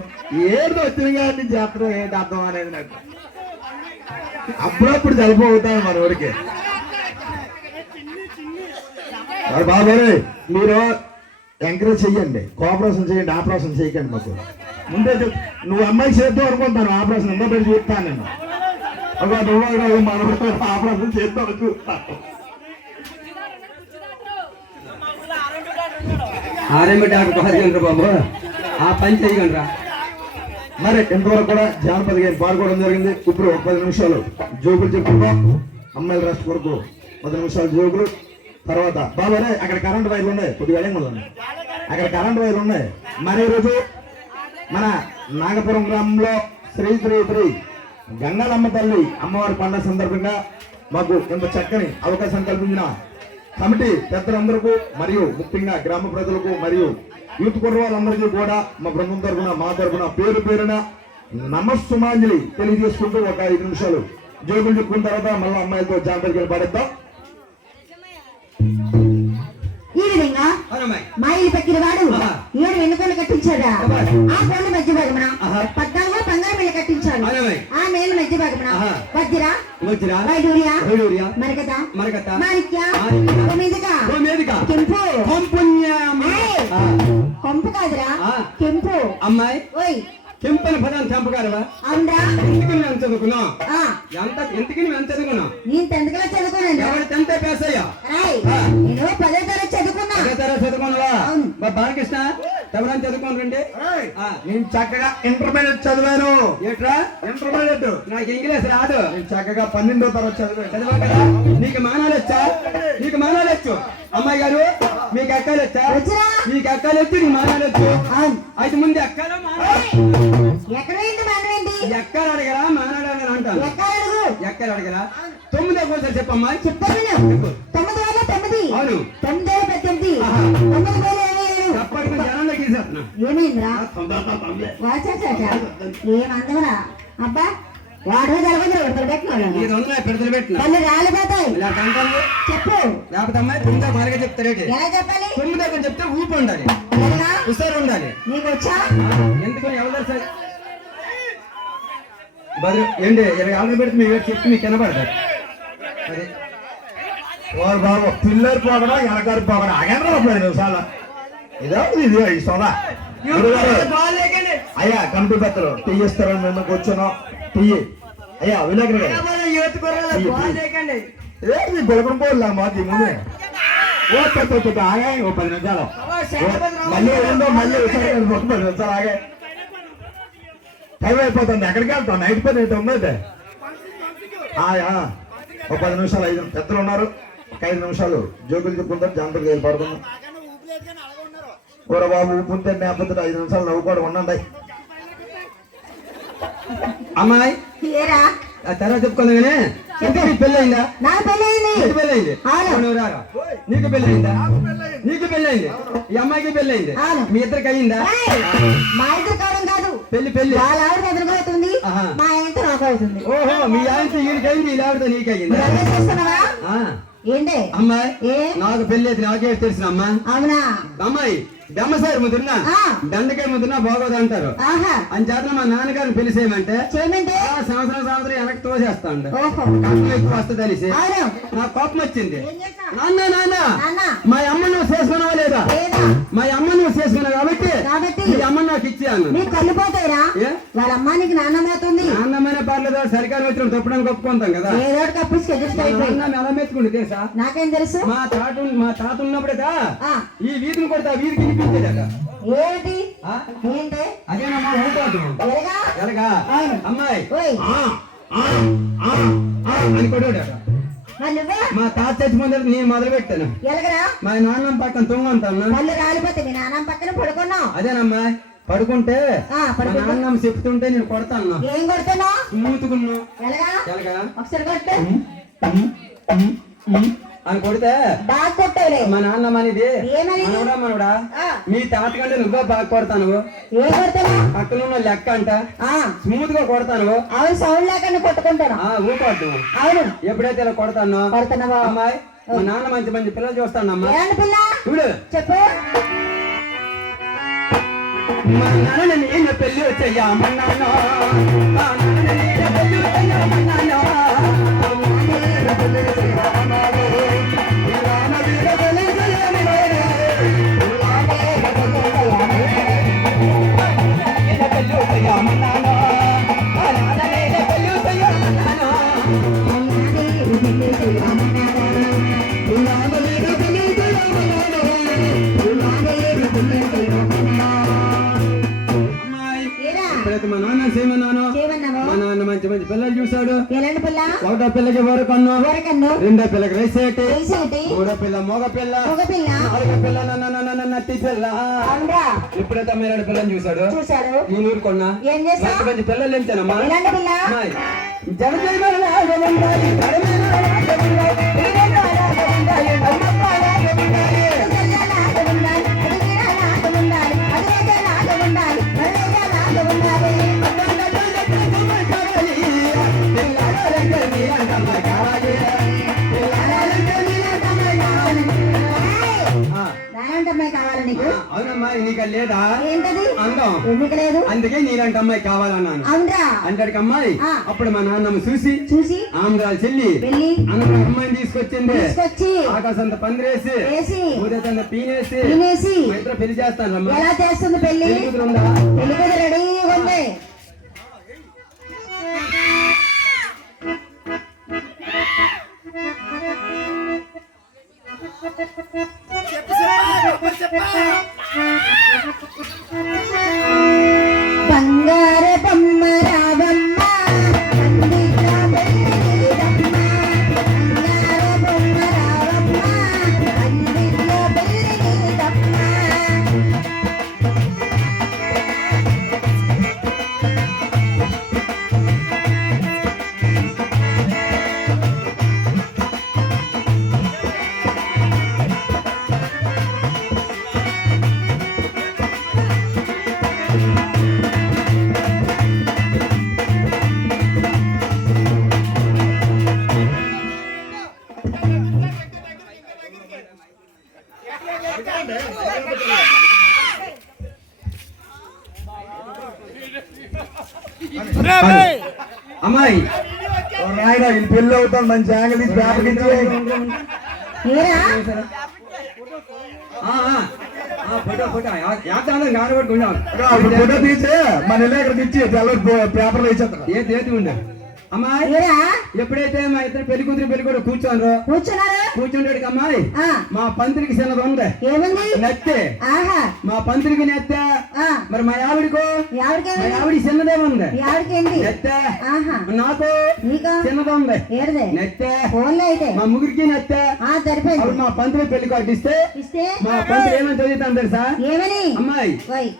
ఏది వచ్చిన కానీ చేస్తారు ఏంటి అర్థం అనేది నాకు అప్పుడప్పుడు చల్లపోతాను మనవాడికి. మరి బాబాయ్ మీరు ఎంకరేజ్ చెయ్యండి, కోఆపరేషన్ చేయండి, ఆపరేషన్ చేయకండి. మాకు ముందే నువ్వు అమ్మాయి చేద్దాం అనుకుంటాను, ఆపరేషన్ ఎంతో పెట్టి చూస్తాను నేను. ఒక నువ్వు మనం ఆపరేషన్ చేద్దాం చూస్తాను. ఆర్ఎంపీ డాక్టర్ పాల్గొనరు బాబు, ఆ పని చేయగలరా? మరి ఇంతవరకు కూడా జానపద గేమ్ పాల్గొనడం జరిగింది. ఇప్పుడు 10 నిమిషాలు జోకులు చెప్పుకుంటాం. అమ్మాయిల రెస్ట్ వరకు 10 నిమిషాలు జోకులు. తర్వాత బాబాయ్ అక్కడ కరెంట్ వైర్లు ఉన్నాయి, కొద్దిగా ఉన్నాయి అక్కడ కరెంట్ వైర్లు ఉన్నాయి. మరి ఈరోజు మన నాగపురం గ్రామంలో శ్రీ శ్రీ శ్రీ గంగాలమ్మ తల్లి అమ్మవారి పండుగ సందర్భంగా మాకు ఇంత చక్కని అవకాశం కల్పించిన కమిటీ పెద్దలందరికీ మరియు ముఖ్యంగా గ్రామ ప్రజలకు మరియు యూత్ కుర్రవాళ్ళందరికీ కూడా మా బృందం తరఫున మా తరఫున పేరు పేరున నమస్సుమాంజలి తెలియజేసుకుంటూ ఒక 5 నిమిషాలు జోగులు చెప్పుకున్న తర్వాత మళ్ళీ అమ్మాయిలతో జాంతరికి పడేద్దాం. ఈ విధంగా మా ఇల్లు పెట్టిన వాడు 7 వెన్నుకోళ్ళు కట్టించాడా, ఆ కోళ్ళ మధ్య భాగమున 14 బంగారు బిళ్ళ కట్టించాడు, ఆ మేలు మధ్య భాగమున వజ్ర వైడూర్య మరకత మాణిక్య కెంపు కొంపు కాదురా కెంపు. అమ్మాయి ఓయ్ కెంపని పదాన్ని చంపగలవా? అవునరా? ఎందుకు మేము చదువుకున్నావు? ఎందుకు మేము చదువుకున్నాం? నేను 10th క్లాస్ చదువుకున్నాను. ఎవరు 10th పాస్ అయ్యా? నేను 10వ తరగతి చదువుకున్నా. 10వ తరగతి చదువుకున్నావా? బాలకృష్ణ ఎవరైనా చదువుకోనండి? నేను చక్కగా ఇంటర్మీడియట్ చదివాను. ఏట్రా ఇంటర్మీడియట్? నాకు ఇంగ్లీష్ రాదు. నేను చక్కగా 12వ తరగతి చదివా కదా? నీకు మానాలు వచ్చా? నీకు మానాలు వచ్చు? అమ్మాయి గారు మీకు అక్కలు వచ్చా? మీకు అక్కలు వచ్చి నీకు మానాలు వచ్చు? అయితే ముందు అక్కలు ఎక్కడ అడగరా మానాడు అడగరా అంటాను. ఎక్కడ అడగరా? 9వ కోసం చెప్పమ్మా. చెప్తాను. 9 అవును 9 అప్పటికి జనంలో గీసేస్తున్నా. ఏమైందిరా? ఏమందవరా? అబ్బా వాడు పెడతలు పెట్టిన రాలిపోతాయి. చెప్పు. లేకపోతే అమ్మాయి 9వ బాగా చెప్తారేంటి? ఎలా చెప్పాలి? 9వ చెప్తే ఊపి ఉండాలి, హుషారు ఉండాలి. నీకు వచ్చా? ఎందుకు ఎవరు సార్ బదులు ఏంటి 20 ఆర్డర్ పెడితే మీరు చెప్తే మీకు వినపడతారు. అదే బాబు పిల్లలు పోకడా వెనకారు పోకడా ఆగండి 10 నిమిషాలు. ఇదో ఇది ఇస్తారా అయ్యా? కమిటీ పెద్దలు టీ ఇస్తారని మేము కూర్చున్నాం. టీ అయ్యా విలేకరు గారు గొడవడం పోలే మాకు ముందు ఆగా 10 నిమిషాలు మళ్ళీ మళ్ళీ 10 నిమిషాలు ఆగా. టైం అయిపోతుంది, ఎక్కడికి వెళ్తాం? నైట్ పని అయితే ఉన్నది. 10 నిమిషాలు 5 పెద్దలు ఉన్నారు. ఒక 5 నిమిషాలు జోకులు చెప్పుకుంటారు, జాంతకు వెళ్ళిపడుతున్నాం. ఊర బాబు ఊపుంటే నేపథ్యం 5 నిమిషాలు నవ్వుకోవడం ఉండండి. అమ్మాయి తర్వాత చెప్పుకుందాం కానీ నీకు పెళ్ళయిందా? నాకు పెళ్ళయింది. పెళ్ళయింది. నీకు పెళ్ళయిందా? నీకు పెళ్ళయింది. ఈ అమ్మాయికి పెళ్ళయింది. మీ ఇద్దరికి అయ్యిందా? మా ఇద్దరు కావడం కాదు, పెళ్లి పెళ్లి వాళ్ళ ఆవిడ ఎదురుగా అవుతుంది, మా ఆయనతో నాకు అవుతుంది. ఓహో మీ ఆయనతో వీడికి అయింది, ఈ ఆవిడతో నీకు అయ్యింది. ఏంటి అమ్మాయి నాకు పెళ్లి అయితే నాకే తెలిసిన అమ్మా. అవునా? అమ్మాయి దమ్మసారి ముద్దున్నా ఆ. దండకాయ ముద్దున్నా బాగోదు అంటారు ఆహా అని చేత మా నాన్నగారిని పిలిచేయమంటే చేయమంటే సంవత్సరం వెనక్కి తోసేస్తాడు ఓహో కష్టం ఎక్కువ వస్తుంది అనేసి అవును నాకు కోపం వచ్చింది. ఏం చేస్తావ్? నాన్న నాన్న నాన్న మా అమ్మ నువ్వు చేసుకున్నావా లేదా? లేదా మా అమ్మ నువ్వు చేసుకున్నావు కాబట్టి కాబట్టి మీ అమ్మ నాకు ఇచ్చాను. నీకు కళ్ళు పోతాయిరా ఏ? వాళ్ళ అమ్మ నీకు నాన్నమవుతుంది నాన్నమ్మనే పర్లేదు సరికాలం వచ్చిన తప్పడానికి ఒప్పుకుంటాం కదా. ఏదో ఒకటి కప్పించి ఎదురు అయిపోయి నాన్న ఎలా మెచ్చుకుంటే తెలుసా? నాకేం తెలుసు మా తాత ఉన్నప్పుడేగా ఆ ఈ వీధిని కొడితే ఆ వీధికి వినిపించేదట. ఏంటి ఆ? ఏంటి అదేనమ్మా ఊపాటు ఎలాగా ఎలాగా అవును. అమ్మాయి ఓయ్ ఆ, ఆ, ఆ, ఆ అని కొట్టాడట. మరి నువ్వే మా తాత చచ్చిపోతే నేను మొదలు పెట్టాను. ఎలాగరా మా నాన్న పక్కన తొంగంటాను. కళ్ళు రాలిపోతే మీ నాన్న పక్కన పడుకున్నావు అదేనమ్మా పడుకుంటే మా పడుకుంటే నాన్నమ్మ చెప్తుంటే నేను కొడతాను. ఏం కొడుతున్నావు స్మూత్గున్నా ఎలాగా ఎలాగా ఒకసారి కొట్టు అని కొడితే బాగా కొట్టవులే మా నాన్నమ్మ అనేది ఏమని మనవడా ఆ, మీ తాత కంటే నువ్వే బాగా కొడతాను. ఏం కొడుతున్నావు పక్కన ఉన్న లెక్క అంట ఆ, స్మూత్ గా కొడతాను. అవును సౌండ్ లేకుండా కొట్టుకుంటాను ఊపద్దు అవును ఎప్పుడైతే ఇలా కొడతాను. కొడుతున్నావా అమ్మాయి మా నాన్న మంచి మంచి పిల్లలు చూస్తానమ్మా. ఏమండి పిల్ల చూడు చెప్పు మా నాన్న నేను పెళ్లి వచ్చయ్యా మా నాన్న మా నాన్న నేను పెళ్లి వచ్చయ్యా మా నాన్న ఏరా ఇప్పుడైతే మా నాన్న చేయమన్నాను. చేయమన్నావు మా నాన్న మంచి మంచి పిల్లలు చూశాడు. ఎలాంటి పిల్ల ఒకటో పిల్లకి వరకన్ను, ఊరకన్ను రెండో పిల్లకి రైసేటి, తెలిసేటి మూడో పిల్ల మగ పిల్ల, ఒక పిల్ల నాలుగో పిల్ల నట్టి పిల్ల. అవునా ఇప్పుడైతే అమ్మాయి పిల్లని చూశాడు. చూశాడు నేను ఊరుకున్నా. ఏం చేస్తావు మంచి మంచి పిల్లలు ఎంచానమ్మా. ఎలాంటి పిల్ల అమ్మాయి జనజన రాగముండాలి, జనజన రాగముండాలి, జనజన రాగముండాలి, అమ్మమ్మ రాగముండాలి. అమ్మాయి కావాలా నీకు అవునమ్మా నీకు లేదా ఏంటది అందం, ఎందుకు లేదు అందుకే నీలాంటి అమ్మాయి కావాలన్నాను. అవునరా అంటాడికి అమ్మాయి ఆ. అప్పుడు మా నాన్నమ్మ చూసి చూసి ఆంధ్రాలు చెల్లి వెళ్ళి అందరూ అమ్మాయిని తీసుకొచ్చింది. తీసుకొచ్చి ఆకాశంత పందిరేసి వేసి ఊరేతంత పీనేసి తినేసి మా ఇద్దరు పెళ్లి చేస్తాను అమ్మా. ఎలా చేస్తుంది పెళ్లి పెళ్లి కూతురు ఉందా? పెళ్లి కూతురు రెడీగా ఉంది బంగారు బొమ్మ రావమ్మ పండిత పెళ్ళిదమ్మ బంగారు బొమ్మ రావమ్మ పండిత పెళ్ళిదమ్మ అమ్మాయి ఆయన ఈ పెళ్లి అవుతాను మంచి యాంగిల్ తీసి పేపర్కి ఇచ్చి ఏరా ఫోటో ఫోటో యాదాంతం గానబట్టుకున్నాం. ఫోటో తీసి మన ఇల్లు ఇక్కడ తెచ్చి పేపర్లో ఇచ్చేస్తాను. ఏది ఉండే అమ్మాయి ఏరా ఎప్పుడైతే మా ఇద్దరు పెళ్లి కూతురు పెళ్లి కూడా కూర్చోను కూర్చున్నారా కూర్చుంటాడు అమ్మాయి ఆ, మా పంతుడికి చిన్నది ఉంది ఏముంది నెత్తే. ఆహా మా పంతుడికి నెత్తే, ఆ, మరి మా ఆవిడకు మా ఎవరికేంది ఆవిడ చిన్నదే ఉంది ఎవరికేంది నెత్తే. ఆహా నాకు నీకా చిన్నది ఉంది ఏడదే నెత్తే. ఫోన్లో అయితే మా ముగ్గురికి నెత్తే. సరిపోయింది అప్పుడు మా పంతులు పెళ్లి కట్టిస్తే ఇస్తే మా పంతులు ఏమని చదువుతాను తెలుసా ఏమని అమ్మాయి ఓయ్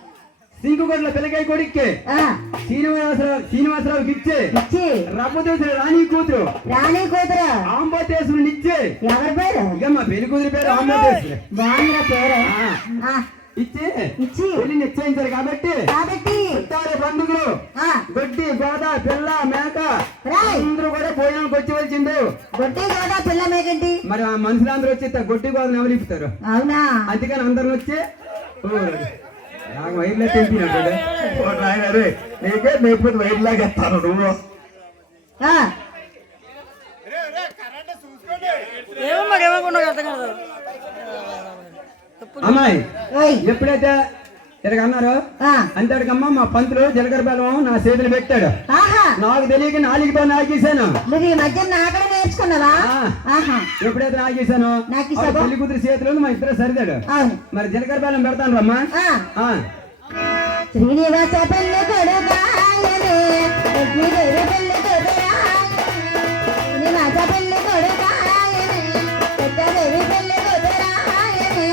సింకుగొడ్ల పిల్లకాయ కొడుక్కి ఆ, శ్రీనివాసరావుకి ఇచ్చే ఇచ్చి రబ్బదేశుడు రాణి కూతురు రాణి కూతురు ఆంబోతేశ్వరుని ఇచ్చే. ఎవరి పేరు ఇక మా పెళ్లి కూతురు పేరు ఆంబోతేశ్వరు. బాగుందిరా పేరు ఆ, ఇచ్చి ఇచ్చి పెళ్లి నిశ్చయించారు కాబట్టి కాబట్టి చుట్టాలు బంధువులు ఆ, గొడ్డి గోద పిల్ల మేక రాయ్ అందరూ కూడా భోజనానికి వచ్చి వచ్చింది. గొడ్డి కాదా పిల్ల మేకంటి మరి ఆ మనుషులందరూ వచ్చి గొడ్డి గోదను ఎవరు ఇప్పుతారు. అవునా అందుకని అందరూ వచ్చి నాకు వైర్లో తెంపినట్టు ఓ నాయన రే, నీకే లేకపోతే వైట్ లాగేస్తాను నువ్వు. ఆ, ఏమమ్మా ఏమనుకున్నా అర్థం కాదు. అమ్మాయి ఓయ్, ఎప్పుడైతే ఇలాగ అన్నారు ఆ, అంతటికమ్మా మా పంతులు జీలకర్ర బెల్లం నా చేతులు పెట్టాడు. ఆహా, నాకు తెలియక నాలుగుతో నాకేసాను. నువ్వు ఈ మధ్య నాకడ నేర్చుకున్నావా? ఆ. ఆహా, ఎప్పుడైతే నాకేసాను నాకు ఇస్తావా? పెళ్లి కూతురు చేతులు మా ఇద్దరు సరిదాడు. అవును. మరి జీలకర్ర బెల్లం పెడతాను రమ్మా. ఆ, శ్రీనివాస పెళ్ళి కొడుకాయనే, లక్ష్మీదేవి పెళ్ళి కొడురాయనే, శ్రీనివాస పెళ్ళి కొడుకాయనే, లక్ష్మీదేవి పెళ్ళి కొడురాయనే,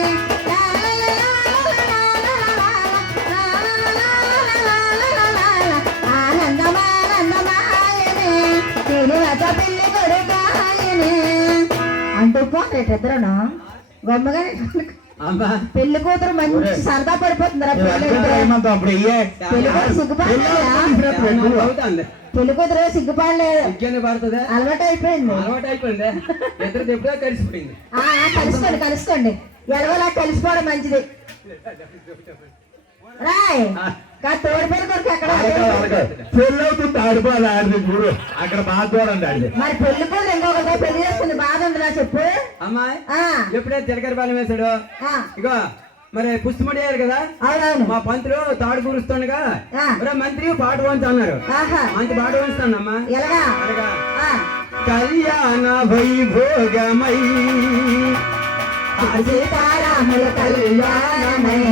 ఆనందమానందమాయనే, శ్రీనివాస పెళ్ళి కొడుకాయనే అంటూ పోరేటిద్దరును గొమ్మగా అమ్మా పెళ్లి కూతురు మంచి సరదా పడిపోతుందిరా. ఏమంటావు అప్పుడు ఇయ్యే. పెళ్లి కూతురు సిగ్గుపడలేదా? అవుతుంది. పెళ్లి కూతురు సిగ్గుపడలేదు, ఇంకేనే పడుతుంది. అలవాటు అయిపోయింది. అలవాటు అయిపోయింది. ఇద్దరు ఎప్పుడో కలిసిపోయింది. కలుసుకోండి కలుసుకోండి, ఎలాగోలా కలిసిపోవడం మంచిది. రాయ్ తోడు పెళ్లి కొడుకు ఎక్కడ? పెళ్ళి అవుతుంది ఆడిపోవాలి ఆడిది చూడు, అక్కడ బాగా చూడండి ఆడి. మరి పెళ్లి కూతురు ఇంకొకరితో పెళ్లి చేసుకుని బాధ ఉందిరా చెప్పు. అమ్మాయి ఆ, ఎప్పుడైతే జీలకర్ర బెల్లం వేసాడు ఆ, ఇగో మరి పుస్తమడి అయ్యారు కదా. అవునవును. మా పంతులు తాడు కూరుస్తుండగా ఆ. మరి మంత్రి పాట వంచు అన్నారు. ఆహా, మంచి పాట వంచుతానమ్మా. ఎలాగా? అలాగా ఆ, కళ్యాణ వైభోగమై సీతారాముల కళ్యాణమై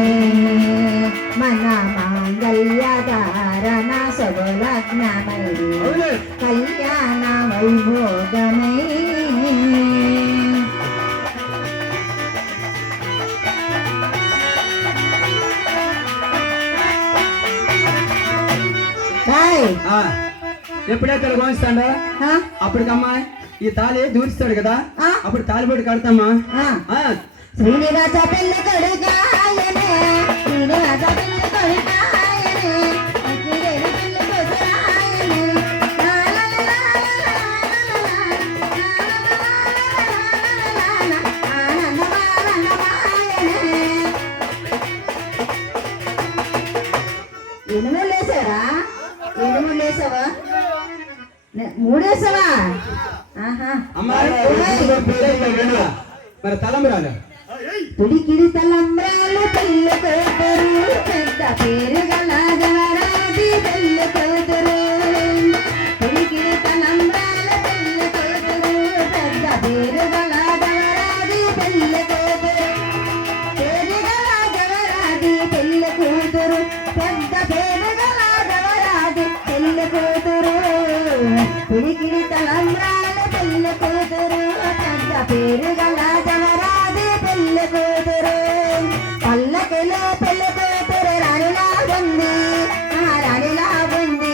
మన మాంగళ్యధారణ శుభలగ్నమై అవును. కళ్యాణ వైభోగమై. రాయ్. ఆ, ఎప్పుడైతే వంచుతాడో ఆ, అప్పటికమ్మా ఈ తాళి దూరిస్తాడు కదా. ఆ. అప్పుడు తాళిబొట్టు కడతామా. ఆ. ఆ, శ్రీనివాస పెళ్ళి కొడుకాయనే, శ్రీనివాస పెళ్ళి కొడుకాయనే, లక్ష్మీదేవి పెళ్ళి కొడురాయనే, ఆనందమానందమాయనే. ఎన్ని మూడు వేసారా? ఎన్ని మూడు వేసావా? మూడేసావా? ఆహా, అమ్మాయి పెళ్ళైపోయింది. మరి తలంబరాలు పులికిడి తలంబ్రాలు పెళ్ళి కూతురు, పెద్ద పేరు గల జవరాది పెళ్ళి కూతురు. పులికిడి తలంబ్రాలు పెళ్ళి కూతురు, పెద్ద పేరు గల జవరాది పెళ్ళి కూతురు. పేరు గల జవరాది పెళ్ళి కూతురు, పెద్ద పేరు గల జవరాది పెళ్ళి కూతురు. పులికిడి తలంబ్రాలు పెళ్ళి కూతురు, పెద్ద పేరు గల జవరాది పెళ్ళి కూతురు. పల్లకిలో పెళ్ళి కూతురు రాణిలా ఉంది, రాణిలా ఉంది.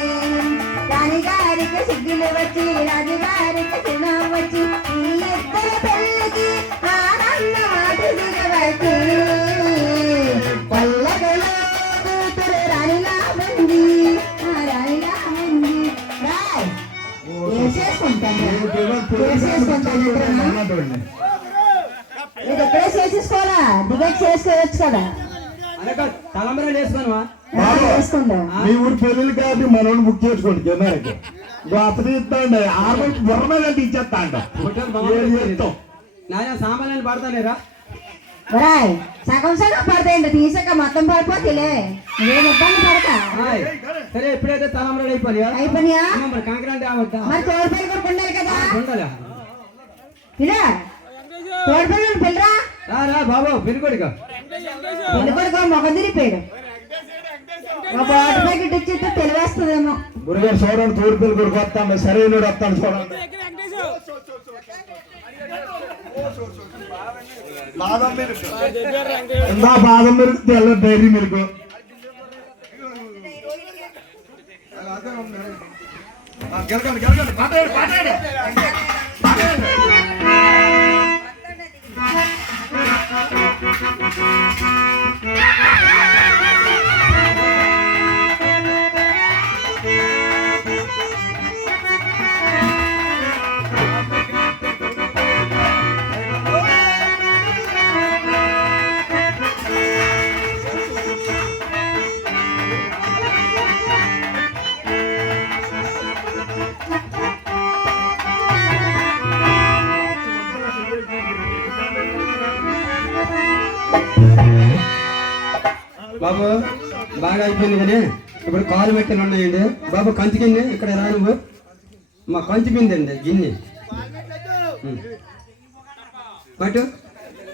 రాణిగారికి సిగ్గులు వచ్చి, రాజుగారికి చిన్నం వచ్చి, ఈ ఇద్దరి పెళ్ళికి ఆనందమాటి దిగవచ్చి. పల్లకిలో కూతురు రాణిలా ఉంది, రాణిలా ఉంది. రాయ్ ఏం చేసుకుంటాను? ఏం చేసుకుంటాను? ఇది ఎక్కడే చేసేసుకోవాలా? దిగట్ చేసుకోవచ్చు కదా. అనక తలంబరాలు వేసుకోనవా. చేసుకుంటా. మీ ఊరు పెళ్ళిళ్ళు కాబట్టి మనోడు బుక్ చేసుకోండి కెమెరాకి. అతను ఇస్తాండి ఆరు బుర్రమేదంటే ఇచ్చేస్తా అంట. ఏం చేస్తాం? నాయన సామాన్యాన్ని పడతానేరా. రాయ్ సగం సగం పడతాయండి, తీసాక మొత్తం పడిపోతేలే, నువ్వేం ఇబ్బంది పడతా. హాయ్. సరే ఎప్పుడైతే తలంబరాలు అయిపోయా అయిపోయినా మరి కాంక్రాంతి ఆవద్దా మరి తోడుపల్లి కూడా ఉండాలి కదా. ఉండాలా. ఇలా తోడుపల్లి పెళ్ళరా, రా రా బాబు పెరుగుడిగా. పెళ్లి కొడుకు మొగం తిరిగిపోయాడు. ఒక వాటర్ ప్యాకెట్ ఇచ్చేస్తే తెలివేస్తుందేమో. గురుగారు చూడండి, తోడు పెళ్లి కొడుకు వస్తాడు, సరైన వస్తాడు చూడండి. బాదం మిల్క్ ఇందా, బాదం మిల్క్ తెల్ల డైరీ మిల్క్. గెలకండి గెలకండి, పాటేయండి పాటేయండి పాటేయండి. బాబు బాగా అయిపోయింది కానీ ఇప్పుడు కాలు మెట్టెలు ఉన్నాయండి బాబు కంచి గిన్నె ఇక్కడ రా నువ్వు మా కంచి బిందండి గిన్నె పట్టు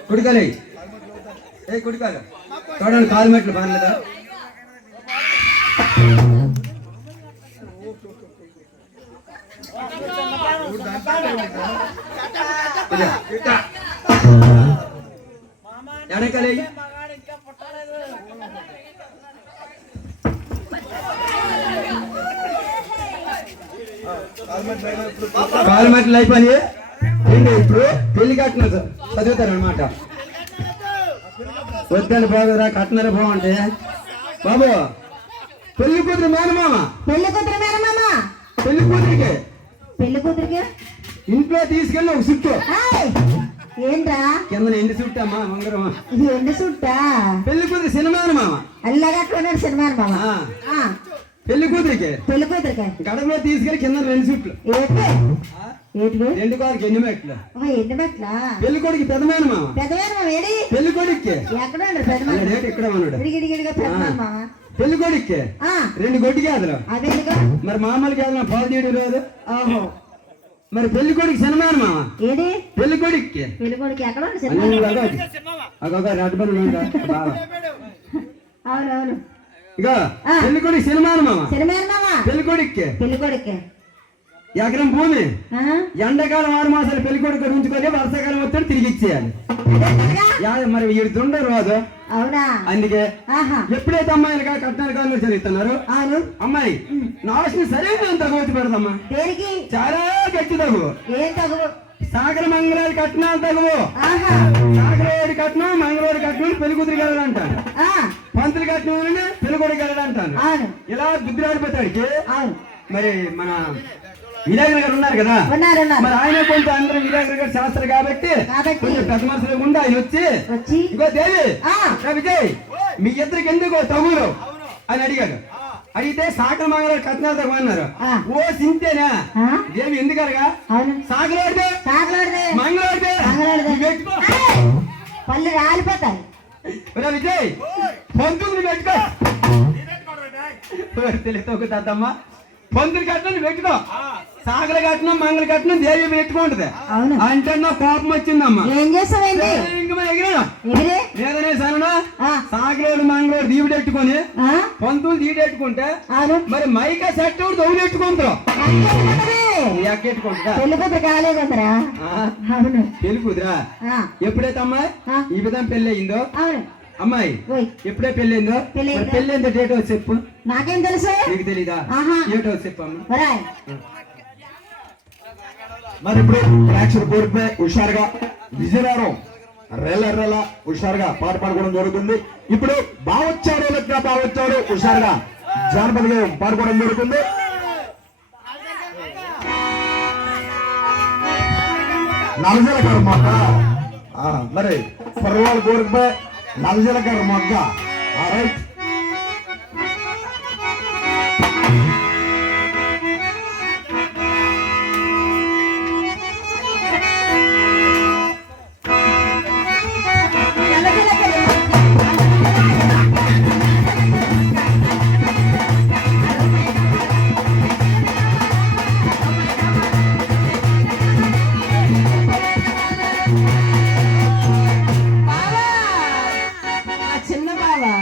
కుడికాలు ఏ కుడికాలు చూడండి కాలు మెట్లు బాగలేదా ఎడకాలి కాలు మెట్లు అయిపోయి ఏంటి ఇప్పుడు పెళ్లి కట్టిన చదువుతారు అనమాట వద్దని బాగురా కట్టినారు బాగుంటే బాబు పెళ్లి కూతురు మేనమామ పెళ్లి కూతురు మేనమామ పెళ్లి కూతురికి పెళ్లి కూతురికి ఇంట్లో తీసుకెళ్ళి ఒక సుట్టు ఏంట్రా కింద ఎండి సుట్టు అమ్మా మంగరమ్మా ఇది ఎండు సుట్టా పెళ్లి కూతురు సినిమాను మామ అల్లగట్టుకున్నాడు సినిమా మామ పెళ్లి కూతురికి పెళ్లి కూతురికి గడపలో తీసుకెళ్ళి కింద 2 సుట్లు ఏంటి 2 కారుకి 8 మెట్లు ఎన్ని మెట్ల పెళ్లి కొడుకు పెద్దమైన మామ పెద్దవేరు మామ ఏడి పెళ్లి కొడుక్కి ఎక్కడ పెద్దమా రేటు ఇక్కడ ఉన్నాడు ఇడిగిడిగిడిగా పెద్దమా మామ పెళ్లి కొడుక్కి 2 గొడ్డి గేదలు అదేందుకో మరి మామూలు గేదలు పాలు తీయడం రోజు ఓహో మరి పెళ్లి కొడుకు సినిమాను మామ ఏడి పెళ్లి కొడుక్కి పెళ్లి కొడుకు ఎక్కడ సినిమా అగొక రెడ్ బల్ బాగా అవునవును ఇక పెళ్లి కొడుకు సినిమాను మామ సినిమా మామ పెళ్లి కొడుక్కి పెళ్లి కొడుకు ఎకరం భూమి ఎండాకాలం 6 మాసాలు పెళ్లి కొడుకు ఉంచుకొని వర్షాకాలం వస్తే తిరిగి ఇచ్చేయాలి మరి వీడు దుండ రాదు అవునా అందుకే ఎప్పుడైతే అమ్మాయిలుగా కట్నాలు కాళ్ళు చదువుతున్నారు అవును అమ్మాయి నాశనం సరైన తగ్గవచ్చు పెడదమ్మా దేనికి చాలా గట్టి తగు ఏం తగు సాగర మంగళాలు కట్నాలు తగువు సాగరవాడి కట్నం మంగళవాడి కట్నం పెళ్లి కూతురు వెళ్ళాలంటాను పంతులు కట్నం పెళ్లి కొడుకు వెళ్ళాలంటాను ఇలా బుద్ధి రాడిపోతాడికి మరి మన వినాయకుడు గారు ఉన్నారు కదా మరి ఆయన కొంచెం అందరూ వినాయకుడు గారు శాస్త్రం కాబట్టి కొంచెం పెద్ద మనుషులు ముందు ఆయన వచ్చి ఇగో దేవి విజయ్ మీ ఇద్దరికి ఎందుకు తగులు అని అడిగాడు అడిగితే సాకల మంగళవాడు కట్నాలు తగ్గమన్నారు ఓ సింతేనా దేవి ఎందుకనగా సాకలాడితే మంగళవాడితే పళ్ళు రాలిపోతాయి విజయ్ పంతులు పెట్టుకో తెలుగుతాదమ్మా పంతులు కట్నం పెట్టుకో సాగర కట్నం మంగళ కట్నం దేవి పెట్టుకుంటది అంటే నా కోపం వచ్చిందమ్మా ఏం చేస్తావేంటి లేదనే సరేనా సాగరోడు మంగళవాడు దీవిడెట్టుకొని పంతులు దీవిడెట్టుకుంటే మరి మైకా సెట్ దొంగెట్టుకుంటారు పెళ్లి కుదిరా ఎప్పుడైతే అమ్మాయి ఈ విధంగా పెళ్లి అయిందో అమ్మాయి ఎప్పుడే పెళ్లి అయిందో పెళ్లి ఎంత డేట్ వచ్చి చెప్పు నాకేం తెలుసు నీకు తెలీదా డేట్ వచ్చి చెప్పమ్మా మరి ఇప్పుడు ప్రేక్షకుల కోరికపై హుషారుగా విజయనగరం రెల్ల హుషారుగా పాట పాడుకోవడం జరుగుతుంది. ఇప్పుడు బావొచ్చాడు లెక్క బావొచ్చాడు హుషారుగా జానపద గేయం పాడుకోవడం జరుగుతుంది. నలజలకర మొగ్గ మరి పర్వాల కోరికపై నలజలకర మొగ్గ రైట్. చిన్న బావా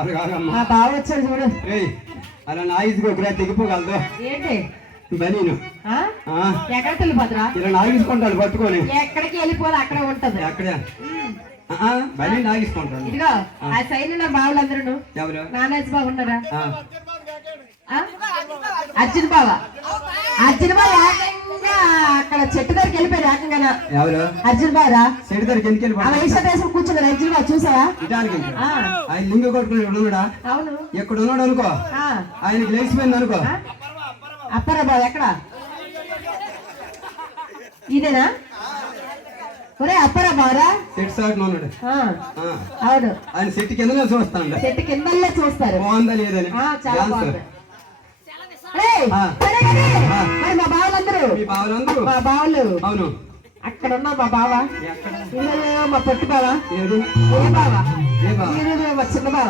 అలాగమ్మా. మా బావ వచ్చాడు చూడు. ఏయ్, అలా నా ఇసుకోకరా తెగిపోగలదు ఏంటి బనీను. ఆ? ఎక్కడ వెళ్ళిపోతురా? ఇలా నాగిసుకుంటాడు పట్టుకొని. ఎక్కడికి వెళ్ళిపోదు, అక్కడే ఉంటది. అక్కడే బనీ నాగిసుకుంటాడు. ఇదిగో ఆ సైన్ నా బావులందరూ ఎవరు? నానాజీ బాగున్నారా? ఆ, అర్జున్ బావ. అర్జున్ బావ ఏకంగా అక్కడ చెట్టు దగ్గరికి వెళ్ళిపోయాడు ఏకంగా. ఎవరు? అర్జున్ బావరా? చెడు దగ్గరికి ఎందుకు ఆ వైశ్య దేశం కూర్చున్నాడు అర్జున్ బావ, చూసావా? వెళ్ళిపోయి ఆయన లింగ కొట్టుకుని ఉన్నాడా? అవును. ఎక్కడ ఉన్నాడు అనుకో, ఆయనకి లేచిపోయింది అనుకో. అప్పరా బావ ఎక్కడ? ఇదేనా? ఒరే అప్పరా బావరా? చెట్టు సాగుతూ ఉన్నాడు. అవును, ఆయన చెట్టు కిందనే చూస్తాడు. చెట్టు కిందల్లే చూస్తారు. బాగుందా లేదని. చాలా బాగుంది. ఏయ్, సరే కానీ, మరి మా బావలందరూ, మీ బావలందరూ? మా బావలు అవును. అక్కడ ఉన్నా మా బావ. ఎక్కడ? ఇదిగో మా పొట్టి బావ. ఏది? ఏ బావ? ఏ బావ? ఇదిగో మా చిన్న బావ.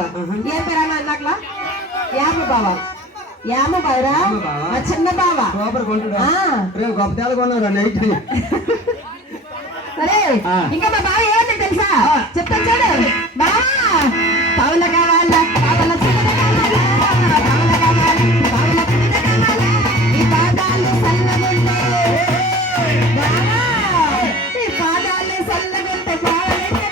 ఏ పేరన్నా అన్నాకలా? యాము బావ. యాము బావరా? యాము బావ? మా చిన్న బావ. సూపర్ కొంటుడా? ఆ. రేపు గొప్ప తేడా కొన్నారా నైట్? సరే, ఇంకా మా బావ ఏమంటే తెలుసా? చెప్తాను చూడు. బావా పావుల కావాలా, పావుల చిన్నది కావాలా, పావుల కావాలి, పావుల చిన్నది కావాలా, ఈ పాదాలు సల్లగుంటే బావా, ఈ పాదాలు సల్లగుంటే బావలంటే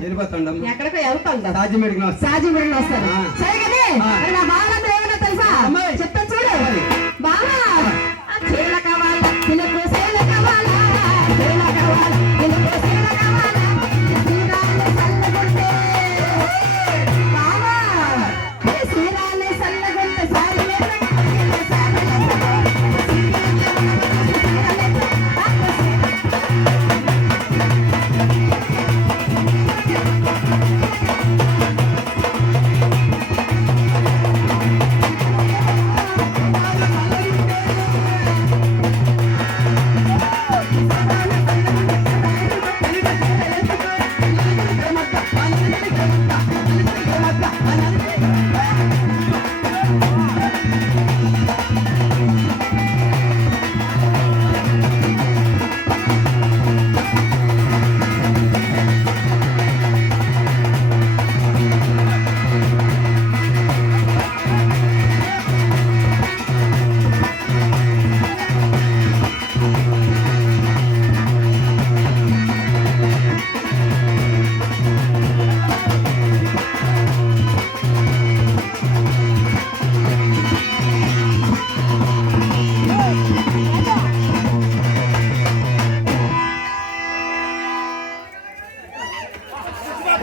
వెళ్ళిపోతాడు. ఎక్కడికో వెళ్తాడు. సాజి మెడికల్ వస్తారు. సరే కానీ మరి నా బావలందరూ ఏమన్నా తెలుసా? చెప్తాను చూడు. బావా చీల కావాలా, చిలకు చీల కావాలా, చీల కావాలా, చిలకు చీల కావాలా, శ్రీరాలు సల్లగుంటే బావా, ఈ శ్రీరాలు సల్లగుంటే సారి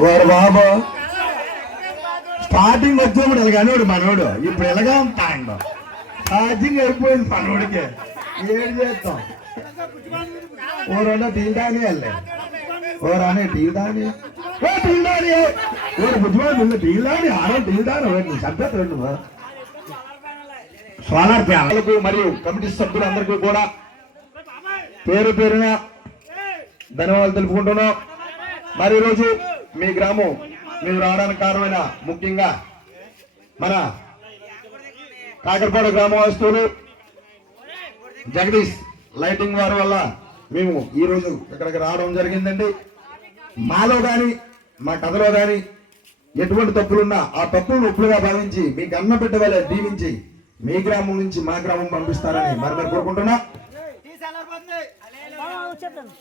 వాడు బాబు స్టార్టింగ్ వచ్చినప్పుడు ఎలాగనేవాడు మనోడు, ఇప్పుడు ఎలాగా ఉంటాడు. ఛార్జింగ్ అయిపోయింది మనోడికి. ఏం చేస్తాం? ఓరన్నా టీల్దాని వెళ్ళే ఓరానే టీల్దాని టీల్దాని ఓరు బుద్ధిమాను టీల్దాని ఆరో టీల్దాని సభ్యత రెండు సోలార్ ప్యానల్కు మరియు కమిటీ సభ్యులందరికీ కూడా పేరు పేరున ధన్యవాదాలు తెలుపుకుంటున్నాం. మరి ఈరోజు మీ గ్రామం మీరు రావడానికి కారణమైన ముఖ్యంగా మన కాకరపాడు గ్రామవాస్తువులు జగదీష్ లైటింగ్ వారి వల్ల మేము ఈరోజు ఇక్కడికి రావడం జరిగిందండి. మాలో కానీ మా కథలో కానీ ఎటువంటి తప్పులున్నా ఆ తప్పులను ఒప్పులుగా భావించి మీకు అన్న బిడ్డ వలె దీవించి మీ గ్రామం నుంచి మా గ్రామం పంపిస్తారని మరి కోరుకుంటున్నా. చెప్పండి